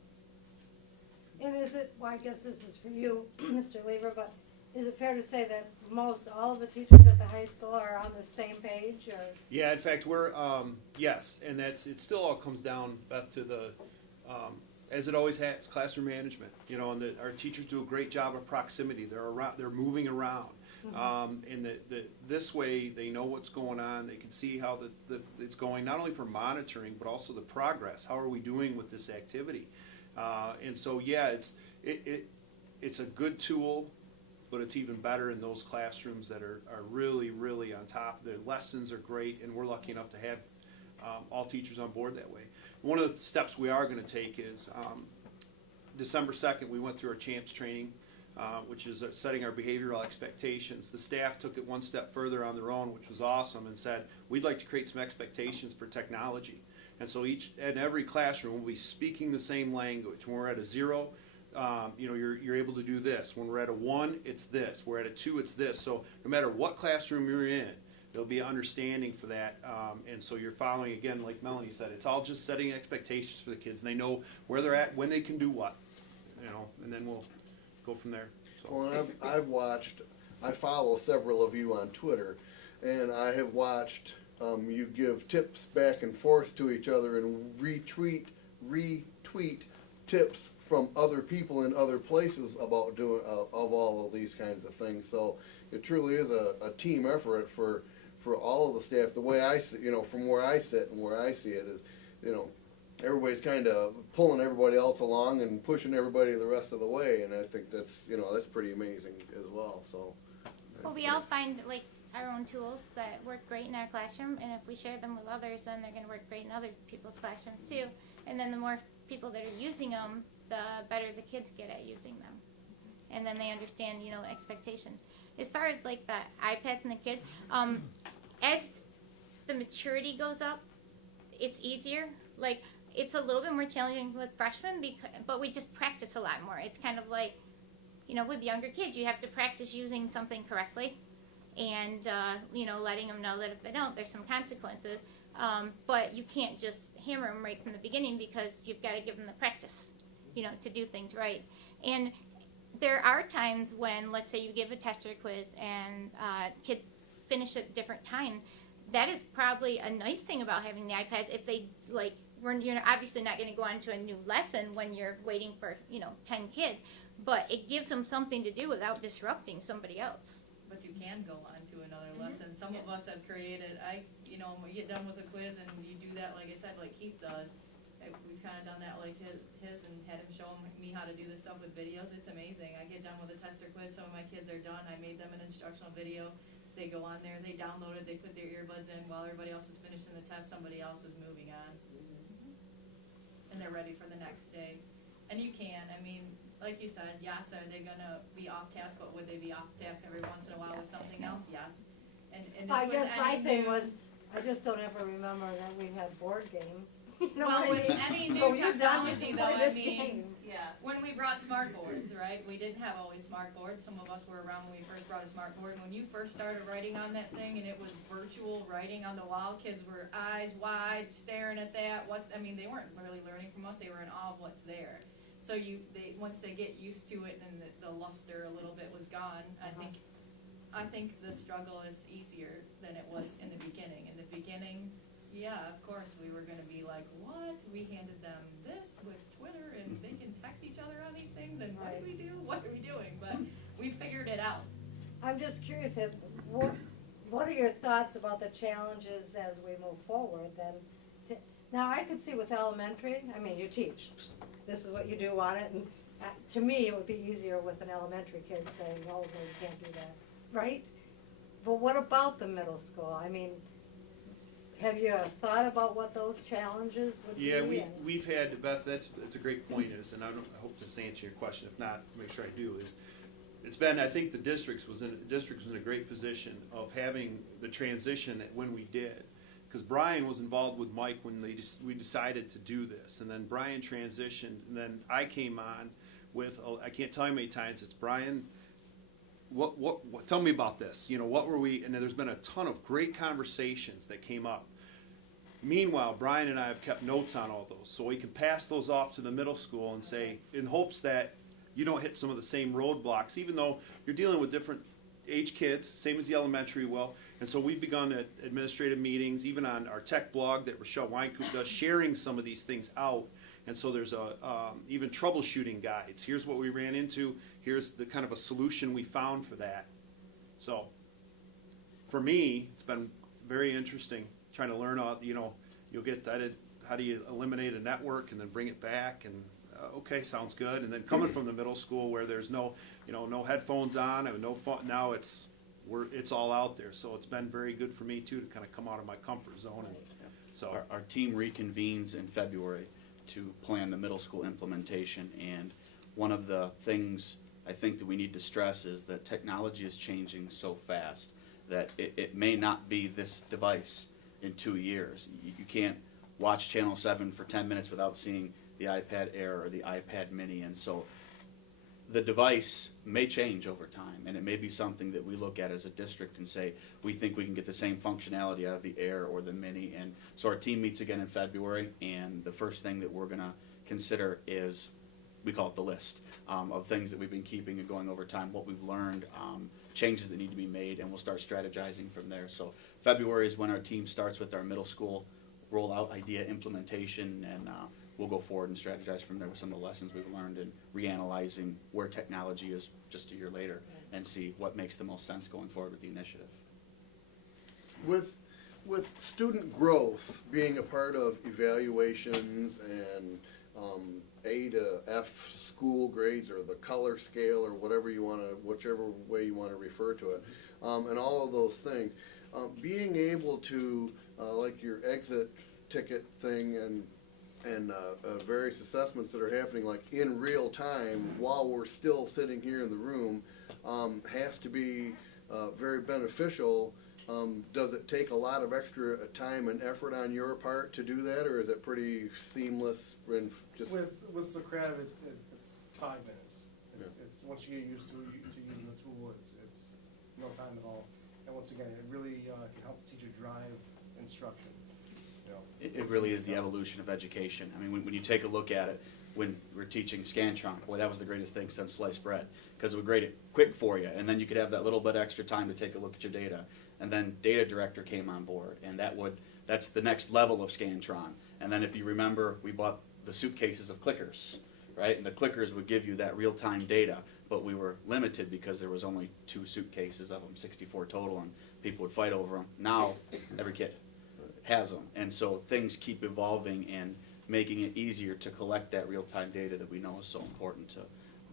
And is it, well, I guess this is for you, Mr. Lever, but is it fair to say that all of the teachers at the high school are on the same page, or? Yeah, in fact, we're, yes, and it still all comes down, Beth, to the, as it always has, classroom management. You know, and our teachers do a great job of proximity. They're moving around. And this way, they know what's going on. They can see how it's going, not only for monitoring, but also the progress. How are we doing with this activity? And so, yeah, it's a good tool, but it's even better in those classrooms that are really, really on top. Their lessons are great, and we're lucky enough to have all teachers on board that way. One of the steps we are going to take is December 2nd, we went through our CHAMPS training, which is setting our behavioral expectations. The staff took it one step further on their own, which was awesome, and said, we'd like to create some expectations for technology. And so each and every classroom will be speaking the same language. When we're at a 0, you know, you're able to do this. When we're at a 1, it's this. We're at a 2, it's this. So no matter what classroom you're in, there'll be an understanding for that. And so you're following, again, like Melanie said, it's all just setting expectations for the kids. They know where they're at, when they can do what, you know, and then we'll go from there. So. Well, and I follow several of you on Twitter, and I have watched you give tips back and forth to each other and retweet tips from other people in other places about doing of all of these kinds of things. So it truly is a team effort for all of the staff. The way I see, you know, from where I sit and where I see it is, you know, everybody's kind of pulling everybody else along and pushing everybody the rest of the way, and I think that's, you know, that's pretty amazing as well. So. Well, we all find like our own tools that work great in our classroom, and if we share them with others, then they're going to work great in other people's classrooms too. And then the more people that are using them, the better the kids get at using them. And then they understand, you know, expectations. As far as like the iPads and the kids, as the maturity goes up, it's easier. Like, it's a little bit more challenging with freshmen, but we just practice a lot more. It's kind of like, you know, with younger kids, you have to practice using something correctly, and you know, letting them know that if they don't, there's some consequences. But you can't just hammer them right from the beginning, because you've got to give them the practice, you know, to do things right. And there are times when, let's say you give a test or a quiz and kids finish at different times. That is probably a nice thing about having the iPads. If they, like, you're obviously not going to go on to a new lesson when you're waiting for, you know, 10 kids, but it gives them something to do without disrupting somebody else. But you can go on to another lesson. Some of us have created, you know, when we get done with a quiz and you do that, like I said, like Keith does, we've kind of done that like his and had him show me how to do this stuff with videos. It's amazing. I get done with a test or quiz, some of my kids are done, I made them an instructional video. They go on there, they download it, they put their earbuds in while everybody else is finishing the test, somebody else is moving on. And they're ready for the next day. And you can, I mean, like you said, yes, are they gonna be off task, but would they be off task every once in a while with something else? Yes. And I guess my thing was, I just don't ever remember that we had board games. You know Well, what I with mean? any new So you're done, you technology, can though, play I this mean, game. yeah, when we brought smart boards, right, we didn't have always smart boards. Some of us were around when we first brought a smart board. And when you first started writing on that thing and it was virtual writing on the wall, kids were eyes wide, staring at that. They weren't really learning from us. They were in awe of what's there. So once they get used to it and the luster a little bit was gone, I think the struggle is easier than it was in the beginning. In the beginning, yeah, of course, we were going to be like, what? We handed them this with Twitter, and they can text each other on these things, and what do we do? What are we doing? But we figured it out. I'm just curious, what are your thoughts about the challenges as we move forward then? Now, I could see with elementary, I mean, you teach, this is what you do on it, and to me, it would be easier with an elementary kid saying, oh, no, you can't do that, right? But what about the middle school? I mean, have you thought about what those challenges would be? Yeah, and- we've had, Beth, that's a great point is, and I hope this answers your question, if not, make sure I do, is it's been, I think the district was in a great position of having the transition when we did. Because Brian was involved with Mike when we decided to do this, and then Brian transitioned, and then I came on with, I can't tell you how many times it's Brian, what tell me about this, you know, what were we, and there's been a ton of great conversations that came up. Meanwhile, Brian and I have kept notes on all those, so we can pass those off to the middle school and say, in hopes that you don't hit some of the same roadblocks, even though you're dealing with different age kids, same as the elementary will. And so we've begun at administrative meetings, even on our tech blog that Rochelle Weinkoop does, sharing some of these things out. And so there's even troubleshooting guides. Here's what we ran into. Here's the kind of a solution we found for that. So for me, it's been very interesting trying to learn, you know, you'll get that, how do you eliminate a network and then bring it back, and okay, sounds good. And then coming from the middle school where there's no, you know, no headphones on, and no phone, now it's all out there. So it's been very good for me too to kind of come out of my comfort zone. And so our team reconvenes in February to plan the middle school implementation, and one of the things I think that we need to stress is that technology is changing so fast that it may not be this device in 2 years. You can't watch Channel 7 for 10 minutes without seeing the iPad Air or the iPad Mini, and so the device may change over time, and it may be something that we look at as a district and say, we think we can get the same functionality out of the Air or the Mini. And so our team meets again in February, and the first thing that we're going to consider is, we call it the list of things that we've been keeping and going over time, what we've learned, changes that need to be made, and we'll start strategizing from there. So February is when our team starts with our middle school rollout idea implementation, and we'll go forward and strategize from there with some of the lessons we've learned and reanalyzing where technology is just a year later and see what makes the most sense going forward with the initiative. With student growth being a part of evaluations and A to F school grades or the color scale or whatever you want to, whichever way you want to refer to it, and all of those things, being able to, like your exit ticket thing and various assessments that are happening like in real time while we're still sitting here in the room, has to be very beneficial. Does it take a lot of extra time and effort on your part to do that, or is it pretty seamless and just? With Socrative, it's 5 minutes. It's once you get used to using the tool, it's no time at all. And once again, it really can help the teacher drive instruction. You know, It really is the evolution of education. I mean, when you take a look at it, when we're teaching Scantron, boy, that was the greatest thing since sliced bread, because it would grade it quick for you, and then you could have that little bit extra time to take a look at your data. And then Data Director came on board, and that's the next level of Scantron. And then if you remember, we bought the suitcases of clickers, right? And the clickers would give you that real-time data, but we were limited because there was only 2 suitcases of them, 64 total, and people would fight over them. Now, every kid has them, and so things keep evolving and making it easier to collect that real-time data that we know is so important to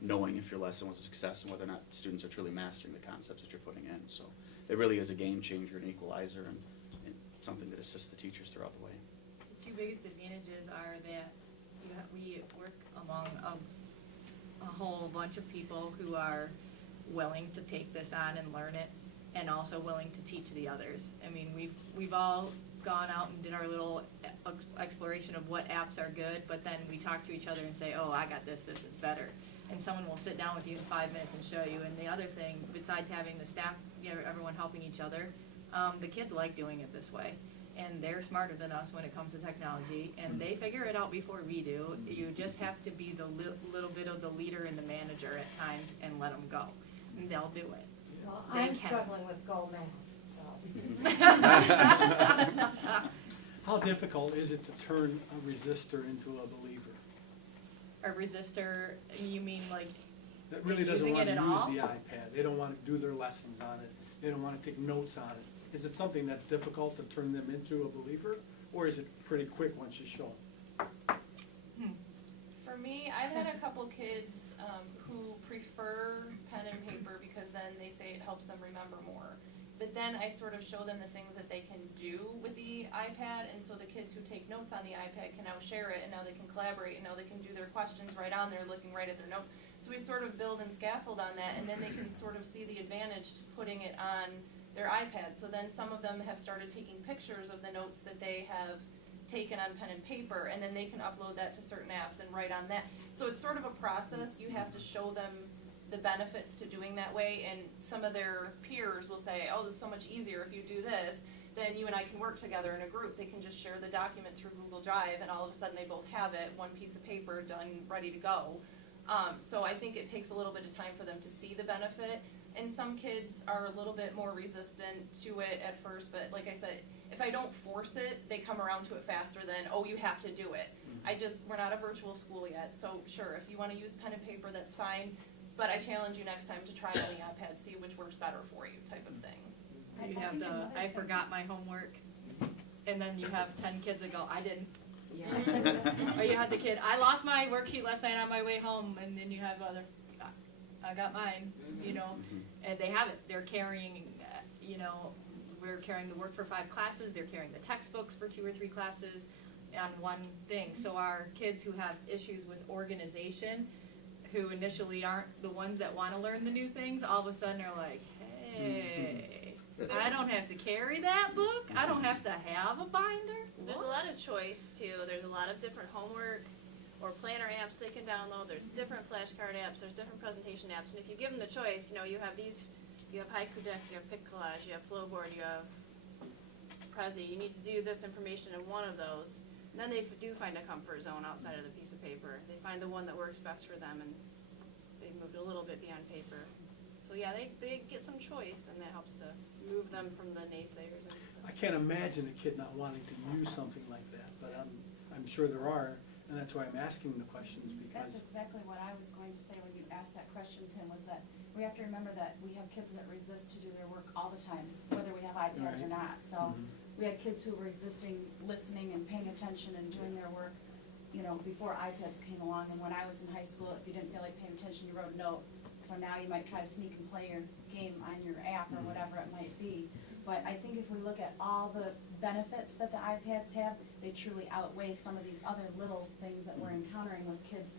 knowing if your lesson was a success and whether or not students are truly mastering the concepts that you're putting in. So it really is a game changer, an equalizer, and something that assists the teachers throughout the way. The 2 biggest advantages are that we work among a whole bunch of people who are willing to take this on and learn it, and also willing to teach the others. I mean, we've all gone out and did our little exploration of what apps are good, but then we talk to each other and say, oh, I got this is better. And someone will sit down with you in 5 minutes and show you. And the other thing, besides having the staff, everyone helping each other, the kids like doing it this way. And they're smarter than us when it comes to technology, and they figure it out before we do. You just have to be the little bit of the leader and the manager at times and let them go, and they'll do it. Well, They I'm can. struggling with Go Math, so. How difficult is it to turn a resistor into a believer? A resistor, you mean like that really doesn't using want it to at use all? the iPad. They don't want to do their lessons on it. They don't want to take notes on it. Is it something that's difficult to turn them into a believer, or is it pretty quick once you show them? For me, I've had a couple kids who prefer pen and paper because then they say it helps them remember more. But then I sort of show them the things that they can do with the iPad, and so the kids who take notes on the iPad can now share it, and now they can collaborate, and now they can do their questions right on there, looking right at their note. So we sort of build and scaffold on that, and then they can sort of see the advantage to putting it on their iPad. So then some of them have started taking pictures of the notes that they have taken on pen and paper, and then they can upload that to certain apps and write on that. So it's sort of a process. You have to show them the benefits to doing that way, and some of their peers will say, oh, this is so much easier if you do this, then you and I can work together in a group. They can just share the document through Google Drive, and all of a sudden they both have it, one piece of paper done, ready to go. So I think it takes a little bit of time for them to see the benefit, and some kids are a little bit more resistant to it at first, but like I said, if I don't force it, they come around to it faster than, oh, you have to do it. We're not a virtual school yet, so sure, if you want to use pen and paper, that's fine. But I challenge you next time to try it on the iPad, see which works better for you, type of thing. You have the, I forgot my homework, and then you have 10 kids that go, I didn't. Or you had the kid, I lost my worksheet last night on my way home, and then you have other, I got mine, you know, and they have it. They're carrying, you know, we're carrying the work for 5 classes, they're carrying the textbooks for 2 or 3 classes on one thing. So our kids who have issues with organization, who initially aren't the ones that want to learn the new things, all of a sudden are like, hey, I don't have to carry that book. I don't have to have a binder. There's a lot of choice too. There's a lot of different homework or planner apps they can download. There's different flashcard apps. There's different presentation apps. And if you give them the choice, you know, you have these, you have Haiku Deck, you have Pic Collage, you have Flowboard, you have Prezi. You need to do this information in one of those. And then they do find a comfort zone outside of the piece of paper. They find the one that works best for them, and they've moved a little bit beyond paper. So yeah, they get some choice, and that helps to move them from the naysayers. And I can't imagine a kid not wanting to use something like that, but I'm sure there are, and that's why I'm asking the questions, because That's exactly what I was going to say when you asked that question, Tim, was that we have to remember that we have kids that resist to do their work all the time, whether we have iPads or not. So we had kids who were resisting listening and paying attention and doing their work, you know, before iPads came along. And when I was in high school, if you didn't feel like paying attention, you wrote a note. So now you might try to sneak and play your game on your app or whatever it might be. But I think if we look at all the benefits that the iPads have, they truly outweigh some of these other little things that we're encountering with kids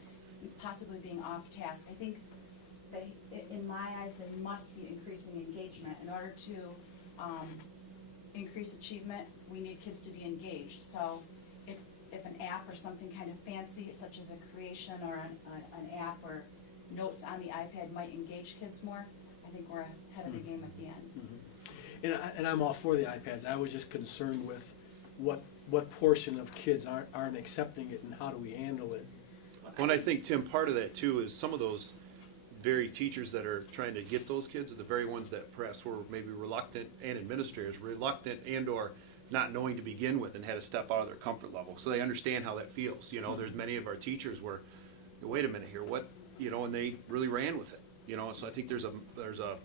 possibly being off task. I think they, in my eyes, they must be increasing engagement. In order to increase achievement, we need kids to be engaged. So if an app or something kind of fancy, such as a creation or an app or notes on the iPad might engage kids more, I think we're ahead of the game at the end. and I'm all for the iPads. I was just concerned with what portion of kids aren't accepting it, and how do we handle it? Well, and I think, Tim, part of that too is some of those very teachers that are trying to get those kids are the very ones that perhaps were maybe reluctant, and administrators reluctant and or not knowing to begin with, and had to step out of their comfort level. So they understand how that feels. You know, there's many of our teachers where, wait a minute here, what, you know, and they really ran with it. You know, so I think there's a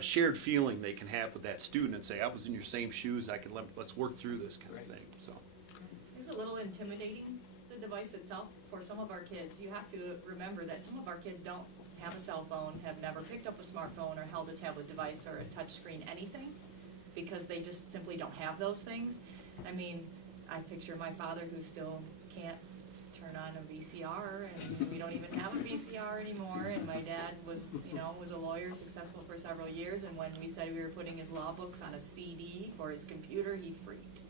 shared feeling they can have with that student and say, I was in your same shoes, let's work through this kind of thing. So It's a little intimidating, the device itself, for some of our kids. You have to remember that some of our kids don't have a cell phone, have never picked up a smartphone or held a tablet device or a touch screen, anything, because they just simply don't have those things. I mean, I picture my father who still can't turn on a VCR, and we don't even have a VCR anymore, and my dad was a lawyer, successful for several years, and when we said we were putting his law books on a CD for his computer, he freaked.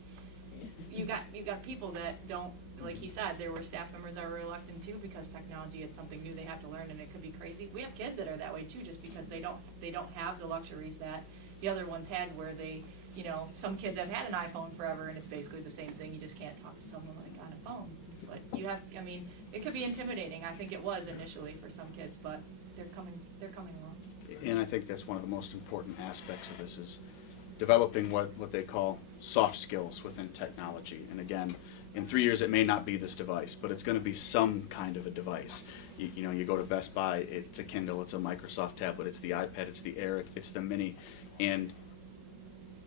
You got people that don't, like he said, there were staff members that were reluctant too, because technology, it's something new they have to learn, and it could be crazy. We have kids that are that way too, just because they don't have the luxuries that the other ones had, where they, you know, some kids have had an iPhone forever, and it's basically the same thing. You just can't talk to someone like on a phone. But you have, I mean, it could be intimidating. I think it was initially for some kids, but they're coming along. And I think that's one of the most important aspects of this is developing what they call soft skills within technology. And again, In 3 years, it may not be this device, but it's going to be some kind of a device. You know, you go to Best Buy, it's a Kindle, it's a Microsoft tablet, it's the iPad, it's the Air, it's the Mini. And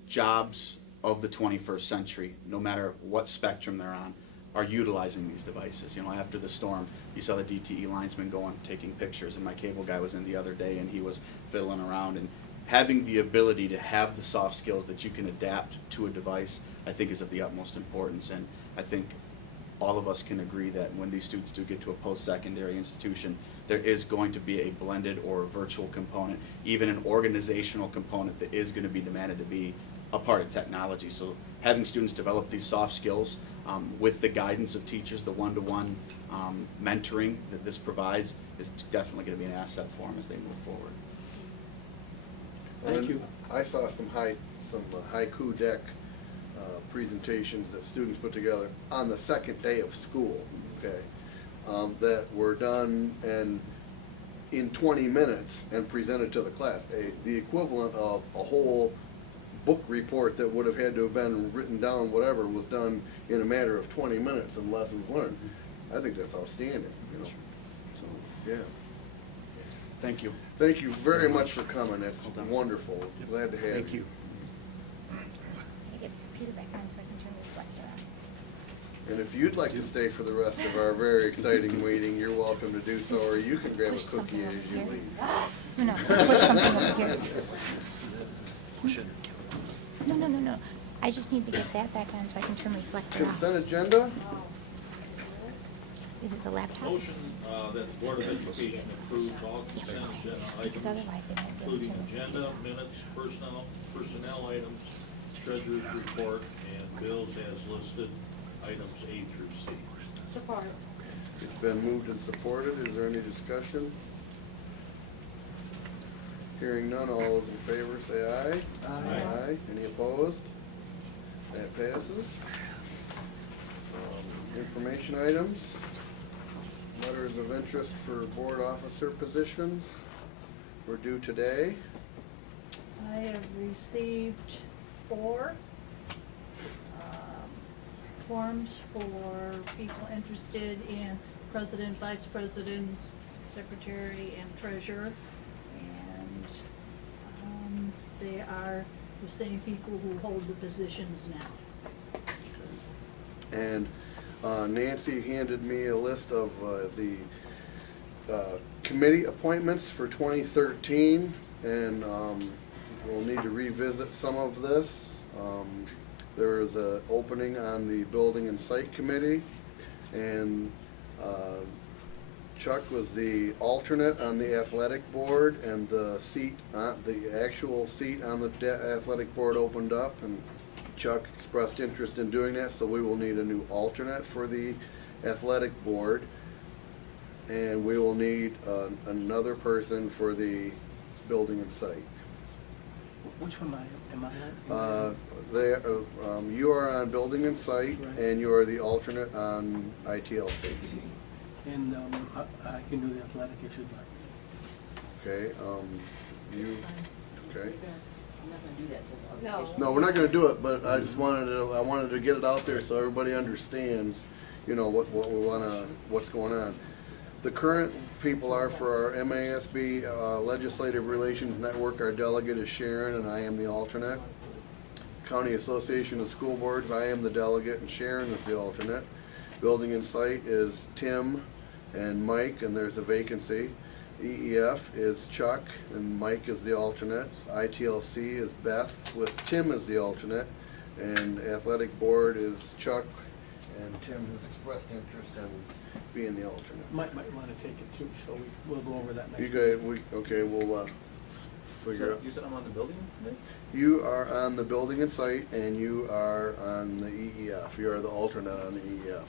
jobs of the 21st century, no matter what spectrum they're on, are utilizing these devices. You know, after the storm, you saw the DTE linesman going, taking pictures, and my cable guy was in the other day, and he was fiddling around. And having the ability to have the soft skills that you can adapt to a device, I think is of the utmost importance. And I think all of us can agree that when these students do get to a post-secondary institution, there is going to be a blended or a virtual component, even an organizational component that is going to be demanded to be a part of technology. So having students develop these soft skills with the guidance of teachers, the one-to-one mentoring that this provides is definitely going to be an asset for them as they move forward. Thank you. I saw some haiku deck presentations that students put together on the second day of school, okay, that were done and in 20 minutes and presented to the class. The equivalent of a whole book report that would have had to have been written down, whatever, was done in a matter of 20 minutes and lessons learned. I think that's outstanding, you know. So, yeah. Thank you. Thank you very much for coming. That's wonderful. Glad to have you. Thank you. I get Peter back on so I can turn the reflector on. And if you'd like to stay for the rest of our very exciting meeting, you're welcome to do so, or you can grab a cookie as you leave. No, push something over here. Push it. No. I just need to get that back on so I can turn the reflector on. Consent agenda? Is it the laptop? Motion that the Board of Education approve all consent agenda Because items, otherwise they won't be able including to. agenda, minutes, personnel items, treasurer's report, and bills as listed, items A through C. Support. It's been moved and supported. Is there any discussion? Hearing none, all those in favor say aye. Aye. Any opposed? That passes. Information items. Letters of interest for board officer positions were due today. I have received 4 forms for people interested in president, vice president, secretary, and treasurer. And they are the same people who hold the positions now. And Nancy handed me a list of the committee appointments for 2013, and we'll need to revisit some of this. There is an opening on the Building and Site Committee, and Chuck was the alternate on the athletic board, and the actual seat on the athletic board opened up, and Chuck expressed interest in doing that, so we will need a new alternate for the athletic board. And we will need another person for the building and site. Which one am I on? You are on building and site, Right. and you are the alternate on ITLC. And I can do the athletic if you'd like. Okay, okay. No. No, we're not gonna do it, but I just wanted to get it out there so everybody understands, you know, what we what's going on. The current people are for our MASB Legislative Relations Network. Our delegate is Sharon, and I am the alternate. County Association of School Boards, I am the delegate, and Sharon is the alternate. Building and Site is Tim and Mike, and there's a vacancy. EEF is Chuck, and Mike is the alternate. ITLC is Beth, with Tim as the alternate. And Athletic Board is Chuck, and Tim has expressed interest in being the alternate. Might want to take it too, so we'll go over that next. You guys, we'll figure out. You said I'm on the building committee? You are on the Building and Site, and you are on the EEF. You are the alternate on the EEF.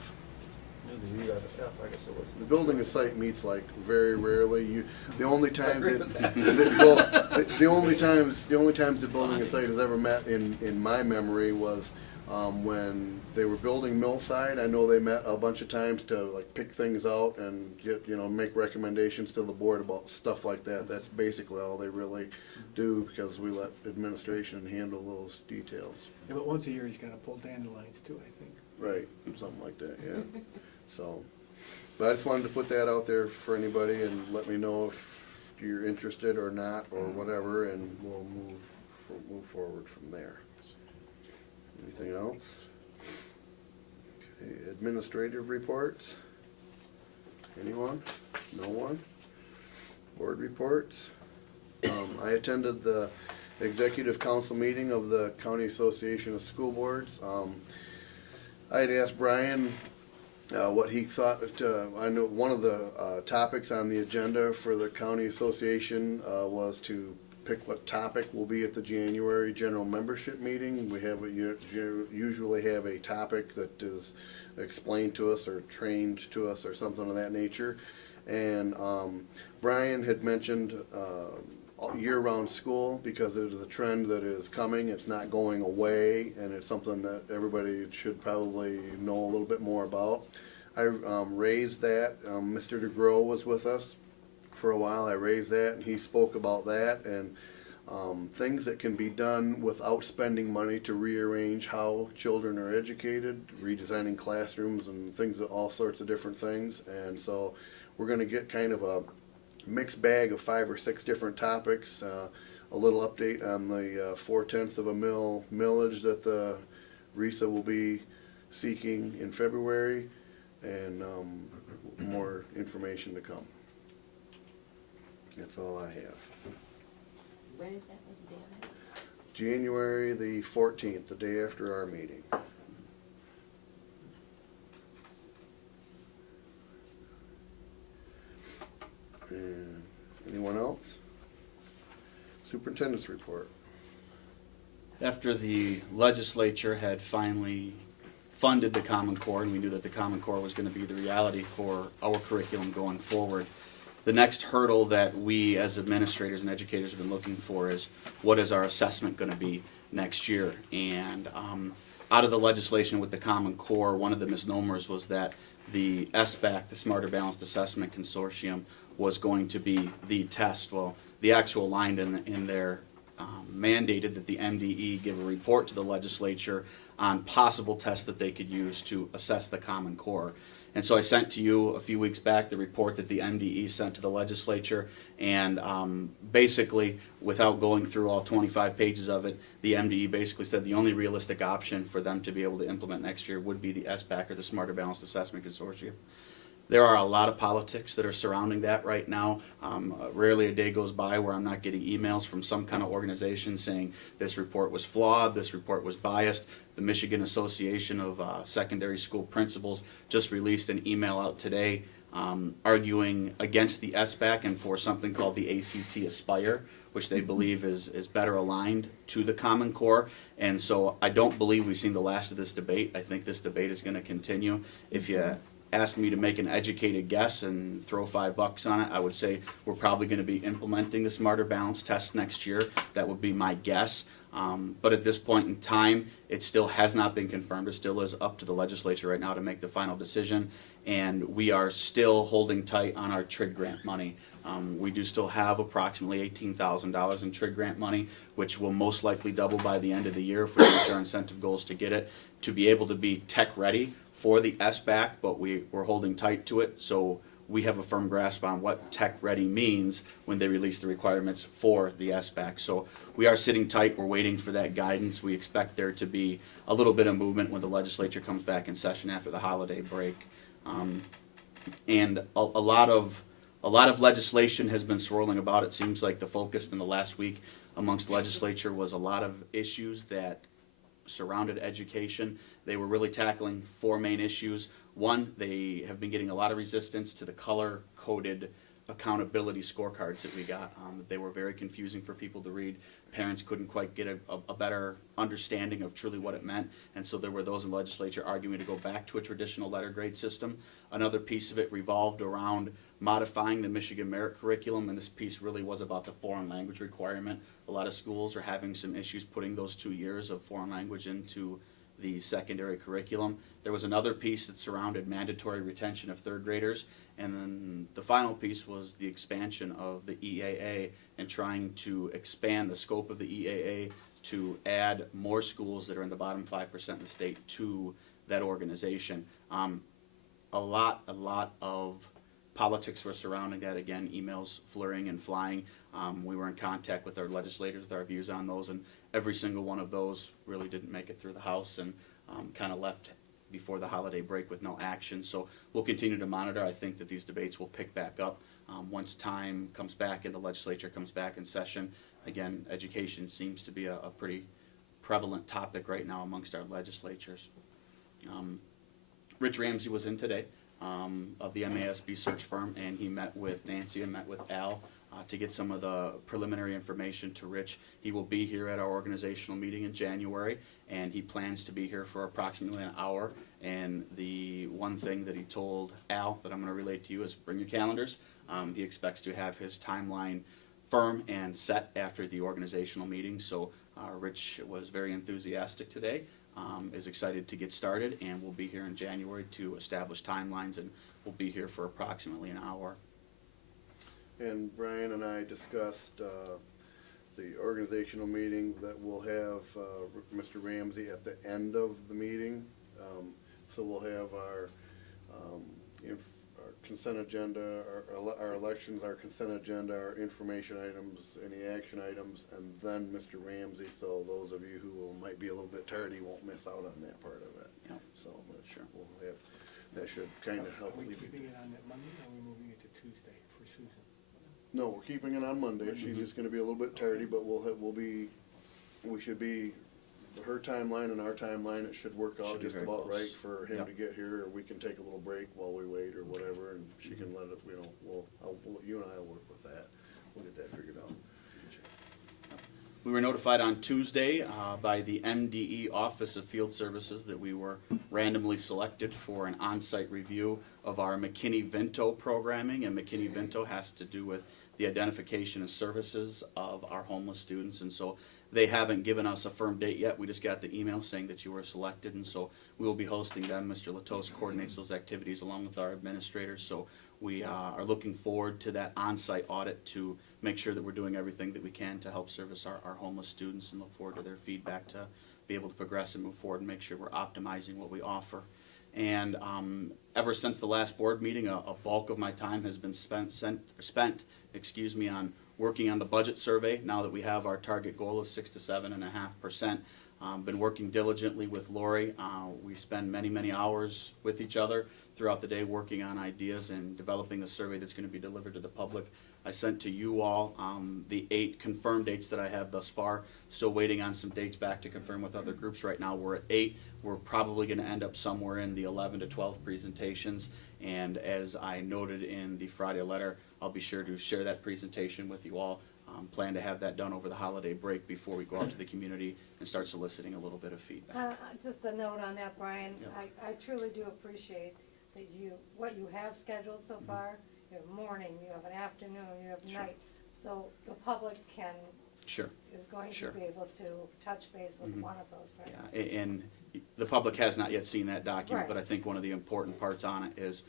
The Building and Site meets like very rarely. The only times the only times the Building and Site has ever met in my memory was when they were building Millside. I know they met a bunch of times to like pick things out and make recommendations to the board about stuff like that. That's basically all they really do, because we let administration handle those details. Yeah, but once a year he's got to pull dandelions too, I think. Right, something like that, yeah. So, but I just wanted to put that out there for anybody and let me know if you're interested or not or whatever, and we'll move forward from there. Anything else? Okay, administrative reports? Anyone? No one? Board reports? I attended the executive council meeting of the County Association of School Boards. I had asked Brian what he thought. I know one of the topics on the agenda for the county association was to pick what topic will be at the January general membership meeting. We have usually have a topic that is explained to us or trained to us or something of that nature. And Brian had mentioned year-round school because it is a trend that is coming. It's not going away, and it's something that everybody should probably know a little bit more about. I raised that. Mr. DeGrow was with us for a while. I raised that, and he spoke about that and things that can be done without spending money to rearrange how children are educated, redesigning classrooms and things, all sorts of different things. And so we're going to get kind of a mixed bag of 5 or 6 different topics, a little update on the 0.4 of a mil millage that the RISA will be seeking in February, and more information to come. That's all I have. When is that? What's the day of that? January the 14th, the day after our meeting. And anyone else? Superintendent's report. After the legislature had finally funded the Common Core, and we knew that the Common Core was going to be the reality for our curriculum going forward, the next hurdle that we as administrators and educators have been looking for is, what is our assessment going to be next year? And out of the legislation with the Common Core, one of the misnomers was that the SBAC, the Smarter Balanced Assessment Consortium, was going to be the test. Well, the actual line in there mandated that the MDE give a report to the legislature on possible tests that they could use to assess the Common Core. And so I sent to you a few weeks back the report that the MDE sent to the legislature, and basically, without going through all 25 pages of it, the MDE basically said the only realistic option for them to be able to implement next year would be the SBAC, or the Smarter Balanced Assessment Consortium. There are a lot of politics that are surrounding that right now. Rarely a day goes by where I'm not getting emails from some kind of organization saying this report was flawed, this report was biased. The Michigan Association of Secondary School Principals just released an email out today arguing against the SBAC and for something called the ACT Aspire, which they believe is better aligned to the Common Core. And so I don't believe we've seen the last of this debate. I think this debate is going to continue. If you asked me to make an educated guess and throw $5 on it, I would say we're probably going to be implementing the Smarter Balance test next year. That would be my guess. But at this point in time, it still has not been confirmed. It still is up to the legislature right now to make the final decision. And we are still holding tight on our TRID grant money. We do still have approximately $18,000 in TRID grant money, which will most likely double by the end of the year if we reach our incentive goals to get it, to be able to be tech ready for the SBAC, but we're holding tight to it, so we have a firm grasp on what tech ready means when they release the requirements for the SBAC. So we are sitting tight. We're waiting for that guidance. We expect there to be a little bit of movement when the legislature comes back in session after the holiday break. And a lot of legislation has been swirling about. It seems like the focus in the last week amongst the legislature was a lot of issues that surrounded education. They were really tackling 4 main issues. One, they have been getting a lot of resistance to the color-coded accountability scorecards that we got. They were very confusing for people to read. Parents couldn't quite get a better understanding of truly what it meant, and so there were those in the legislature arguing to go back to a traditional letter grade system. Another piece of it revolved around modifying the Michigan Merit Curriculum, and this piece really was about the foreign language requirement. A lot of schools are having some issues putting those 2 years of foreign language into the secondary curriculum. There was another piece that surrounded mandatory retention of 3rd graders, and then the final piece was the expansion of the EAA and trying to expand the scope of the EAA to add more schools that are in the bottom 5% of the state to that organization. A lot of politics were surrounding that. Again, emails flurrying and flying. We were in contact with our legislators with our views on those, and every single one of those really didn't make it through the House and kind of left before the holiday break with no action. So we'll continue to monitor. I think that these debates will pick back up once time comes back and the legislature comes back in session. Again, education seems to be a pretty prevalent topic right now amongst our legislatures. Rich Ramsey was in today of the MASB search firm, and he met with Nancy and met with Al to get some of the preliminary information to Rich. He will be here at our organizational meeting in January, and he plans to be here for approximately an hour. And the one thing that he told Al that I'm going to relate to you is bring your calendars. He expects to have his timeline firm and set after the organizational meeting. So Rich was very enthusiastic today, is excited to get started, and we'll be here in January to establish timelines, and we'll be here for approximately an hour. And Brian and I discussed the organizational meeting that we'll have Mr. Ramsey at the end of the meeting. So we'll have our consent agenda, our elections, our consent agenda, our information items, any action items, and then Mr. Ramsey. So those of you who might be a little bit tardy won't miss out on that part of it. Yep. So sure, we'll have, that should kind of help. Are we alleviate keeping it on that Monday, or are we moving it to Tuesday for Susan? No, we're keeping it on Monday. She's just gonna be a little bit tardy, but we should be, her timeline and our timeline, it should work out Should be just very about close. right for him Yep. to get here, or we can take a little break while we wait or whatever, and she can let it, you and I will work with that. We'll get that figured out. We were notified on Tuesday by the MDE Office of Field Services that we were randomly selected for an on-site review of our McKinney-Vento programming, and McKinney-Vento has to do with the identification and services of our homeless students, and so they haven't given us a firm date yet. We just got the email saying that you were selected, and so we will be hosting them. Mr. Latos coordinates those activities along with our administrators, so we are looking forward to that on-site audit to make sure that we're doing everything that we can to help service our homeless students, and look forward to their feedback to be able to progress and move forward and make sure we're optimizing what we offer. And ever since the last board meeting, a bulk of my time has been spent on working on the budget survey. Now that we have our target goal of 6 to 7.5%, been working diligently with Lori. We spend many hours with each other throughout the day working on ideas and developing a survey that's going to be delivered to the public. I sent to you all the 8 confirmed dates that I have thus far. Still waiting on some dates back to confirm with other groups. Right now we're at 8. We're probably going to end up somewhere in the 11 to 12 presentations. And as I noted in the Friday letter, I'll be sure to share that presentation with you all. Plan to have that done over the holiday break before we go out to the community and start soliciting a little bit of feedback. Just a note on that, Brian. Yep. I truly do appreciate that what you have scheduled so far. You have morning, you have an afternoon, you have Sure. night. So the public Sure. is going Sure. to be able to touch base with Mhm. one of those Yeah, presentations. and the public has not yet seen that document, Right. but I think one of the important parts on it is,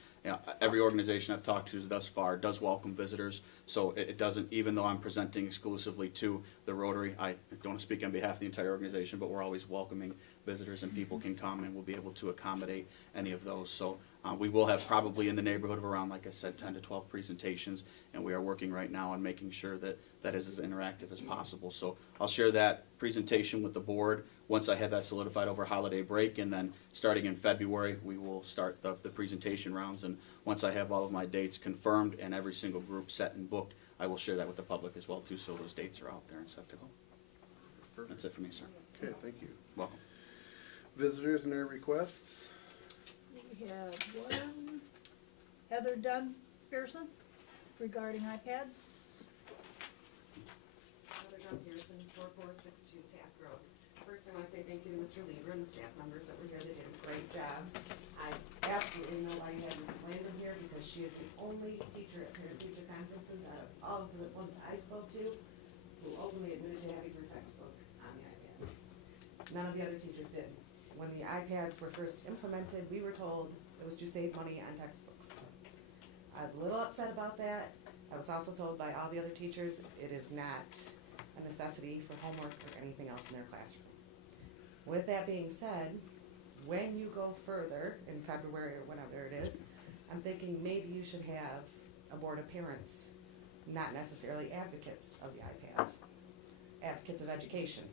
every organization I've talked to thus far does welcome visitors, so it doesn't, even though I'm presenting exclusively to the Rotary, I don't want to speak on behalf of the entire organization, but we're always welcoming visitors, and people can come, and we'll be able to accommodate any of those. So we will have probably in the neighborhood of around, like I said, 10 to 12 presentations, and we are working right now on making sure that that is as interactive as possible. So I'll share that presentation with the board once I have that solidified over holiday break, and then starting in February, we will start the presentation rounds, and once I have all of my dates confirmed and every single group set and booked, I will share that with the public as well too, so those dates are out there and set to go. That's it for me, sir. Okay, thank you. Welcome. Visitors and their requests? We have one, Heather Dunn Pearson, regarding iPads. Heather John Pearson, 4462 Taft Road. First, I want to say thank you to Mr. Lieber and the staff members that were here. They did a great job. I absolutely know why you had Mrs. Landon here, because she is the only teacher at parent-teacher conferences out of all of the ones I spoke to who openly admitted to having her textbook on the iPad. None of the other teachers did. When the iPads were first implemented, we were told it was to save money on textbooks. I was a little upset about that. I was also told by all the other teachers it is not a necessity for homework or anything else in their classroom. With that being said, when you go further in February or whenever it is, I'm thinking maybe you should have a board of parents, not necessarily advocates of the iPads, advocates of education,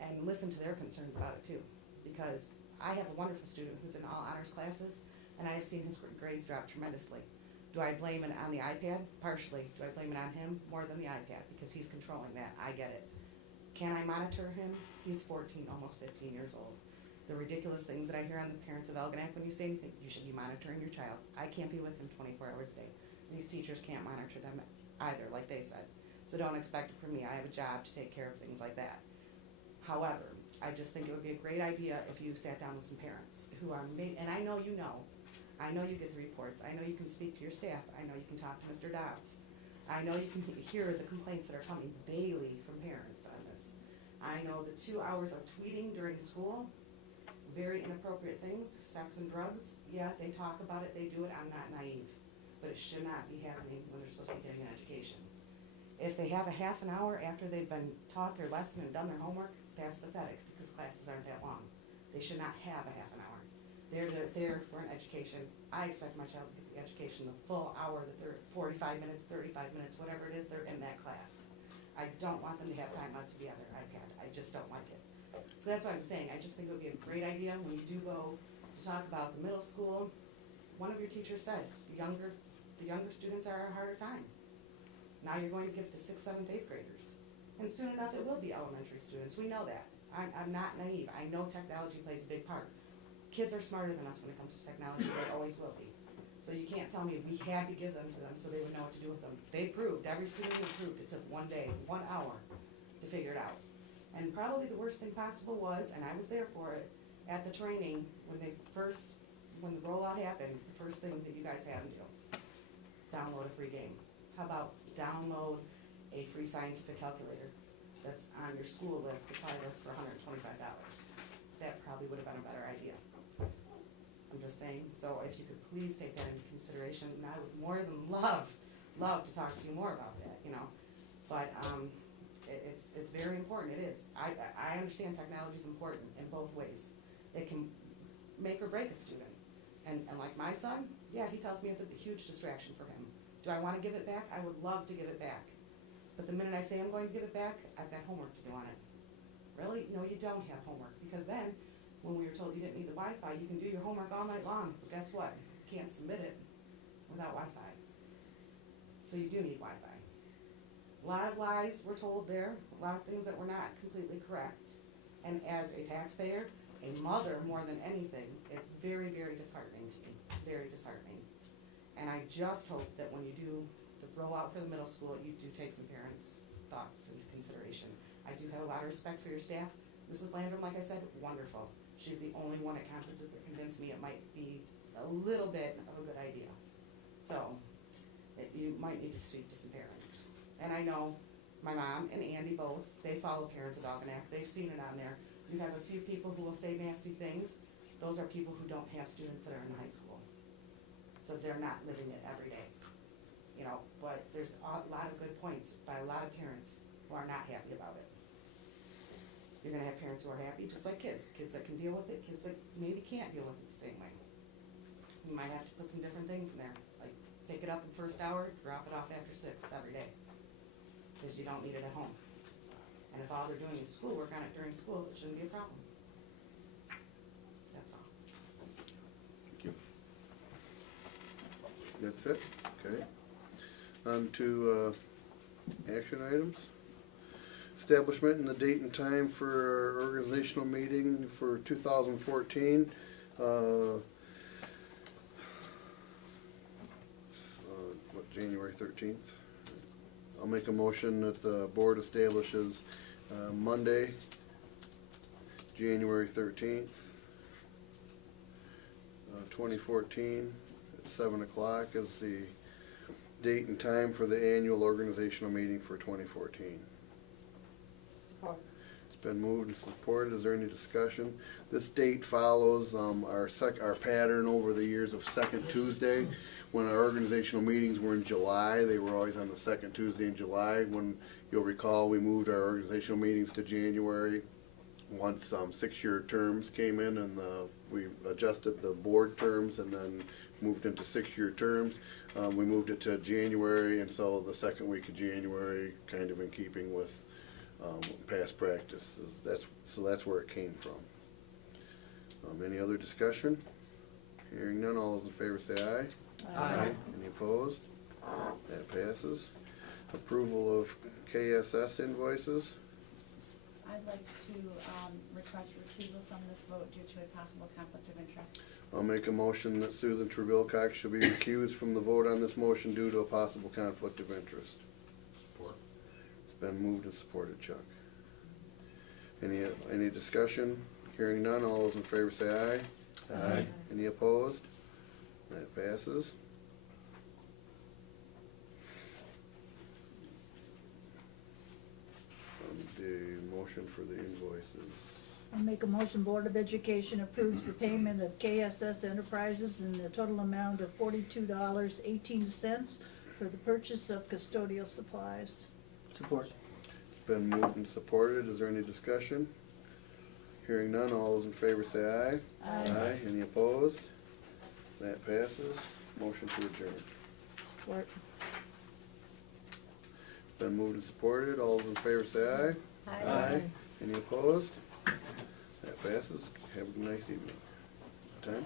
and listen to their concerns about it too. Because I have a wonderful student who's in all honors classes, and I have seen his grades drop tremendously. Do I blame it on the iPad? Partially. Do I blame it on him? More than the iPad, because he's controlling that. I get it. Can I monitor him? He's 14, almost 15 years old. The ridiculous things that I hear on the parents of Algonac when you say anything, you should be monitoring your child. I can't be with him 24 hours a day. These teachers can't monitor them either, like they said. So don't expect it from me. I have a job to take care of things like that. However, I just think it would be a great idea if you sat down with some parents who are, and I know you know, I know you get the reports, I know you can speak to your staff, I know you can talk to Mr. Dobbs, I know you can hear the complaints that are coming daily from parents on this. I know the 2 hours of tweeting during school, very inappropriate things, sex and drugs, yeah, they talk about it, they do it, I'm not naive, but it should not be happening when they're supposed to be getting an education. If they have a half an hour after they've been taught their lesson and done their homework, that's pathetic, because classes aren't that long. They should not have a half an hour. They're there for an education. I expect my child to get the education the full hour, the 45 minutes, 35 minutes, whatever it is, they're in that class. I don't want them to have time out to be on their iPad. I just don't like it. So that's what I'm saying. I just think it would be a great idea when you do go to talk about the middle school. One of your teachers said the younger students are a harder time. Now you're going to give it to 6th, 7th, 8th graders. And soon enough it will be elementary students. We know that. I'm not naive. I know technology plays a big part. Kids are smarter than us when it comes to technology. They always will be. So you can't tell me we had to give them to them so they would know what to do with them. They proved, every student proved it took 1 day, 1 hour to figure it out. And probably the worst thing possible was, and I was there for it, at the training, when the rollout happened, the first thing that you guys had them do, download a free game. How about download a free scientific calculator that's on your school list, supply list for $125. That probably would have been a better idea. I'm just saying, so if you could please take that into consideration, and I would more than love to talk to you more about that, you know. But it's very important, it is. I understand technology is important in both ways. It can make or break a student. And like my son, yeah, he tells me it's a huge distraction for him. Do I want to give it back? I would love to give it back. But the minute I say I'm going to give it back, I've got homework to do on it. Really? No, you don't have homework. Because then, when we were told you didn't need the Wi-Fi, you can do your homework all night long. But guess what? You can't submit it without Wi-Fi. So you do need Wi-Fi. A lot of lies were told there, a lot of things that were not completely correct. And as a taxpayer, a mother more than anything, it's very, very disheartening to me. Very disheartening. And I just hope that when you do the rollout for the middle school, you do take some parents' thoughts into consideration. I do have a lot of respect for your staff. Mrs. Landrum, like I said, wonderful. She's the only one at conferences that convinced me it might be a little bit of a good idea. So, you might need to speak to some parents. And I know my mom and Andy both, they follow Parents of Algonac. They've seen it on there. You have a few people who will say nasty things. Those are people who don't have students that are in high school. So they're not living it every day. You know, but there's a lot of good points by a lot of parents who are not happy about it. You're going to have parents who are happy, just like kids. Kids that can deal with it, kids that maybe can't deal with it the same way. You might have to put some different things in there, like pick it up in the first hour, drop it off after 6th every day, because you don't need it at home. And if all they're doing is schoolwork on it during school, it shouldn't be a problem. That's all. Thank you. That's it? Okay. On to action items. Establishment and the date and time for our organizational meeting for 2014. January 13th. I'll make a motion that the board establishes Monday, January 13th, 2014 at 7 o'clock as the date and time for the annual organizational meeting for 2014. Support. It's been moved and supported. Is there any discussion? This date follows our pattern over the years of second Tuesday. When our organizational meetings were in July, they were always on the second Tuesday in July. When you'll recall, we moved our organizational meetings to January once 6-year terms came in and we adjusted the board terms and then moved into 6-year terms. We moved it to January, and so the second week of January, kind of in keeping with past practices. That's where it came from. Any other discussion? Hearing none, all those in favor say aye. Aye. Any opposed? That passes. Approval of KSS invoices. I'd like to request recusal from this vote due to a possible conflict of interest. I'll make a motion that Susan Trebilcock shall be recused from the vote on this motion due to a possible conflict of interest. Support. It's been moved and supported, Chuck. Any discussion? Hearing none, all those in favor say aye. Aye. Any opposed? That passes. The motion for the invoices. I'll make a motion, Board of Education approves the payment of KSS Enterprises in the total amount of $42.18 for the purchase of custodial supplies. Support. It's been moved and supported. Is there any discussion? Hearing none, all those in favor say aye. Aye. Any opposed? That passes. Motion to adjourn. Support. Been moved and supported. All those in favor say aye. Aye. Any opposed? That passes. Have a nice evening. Time?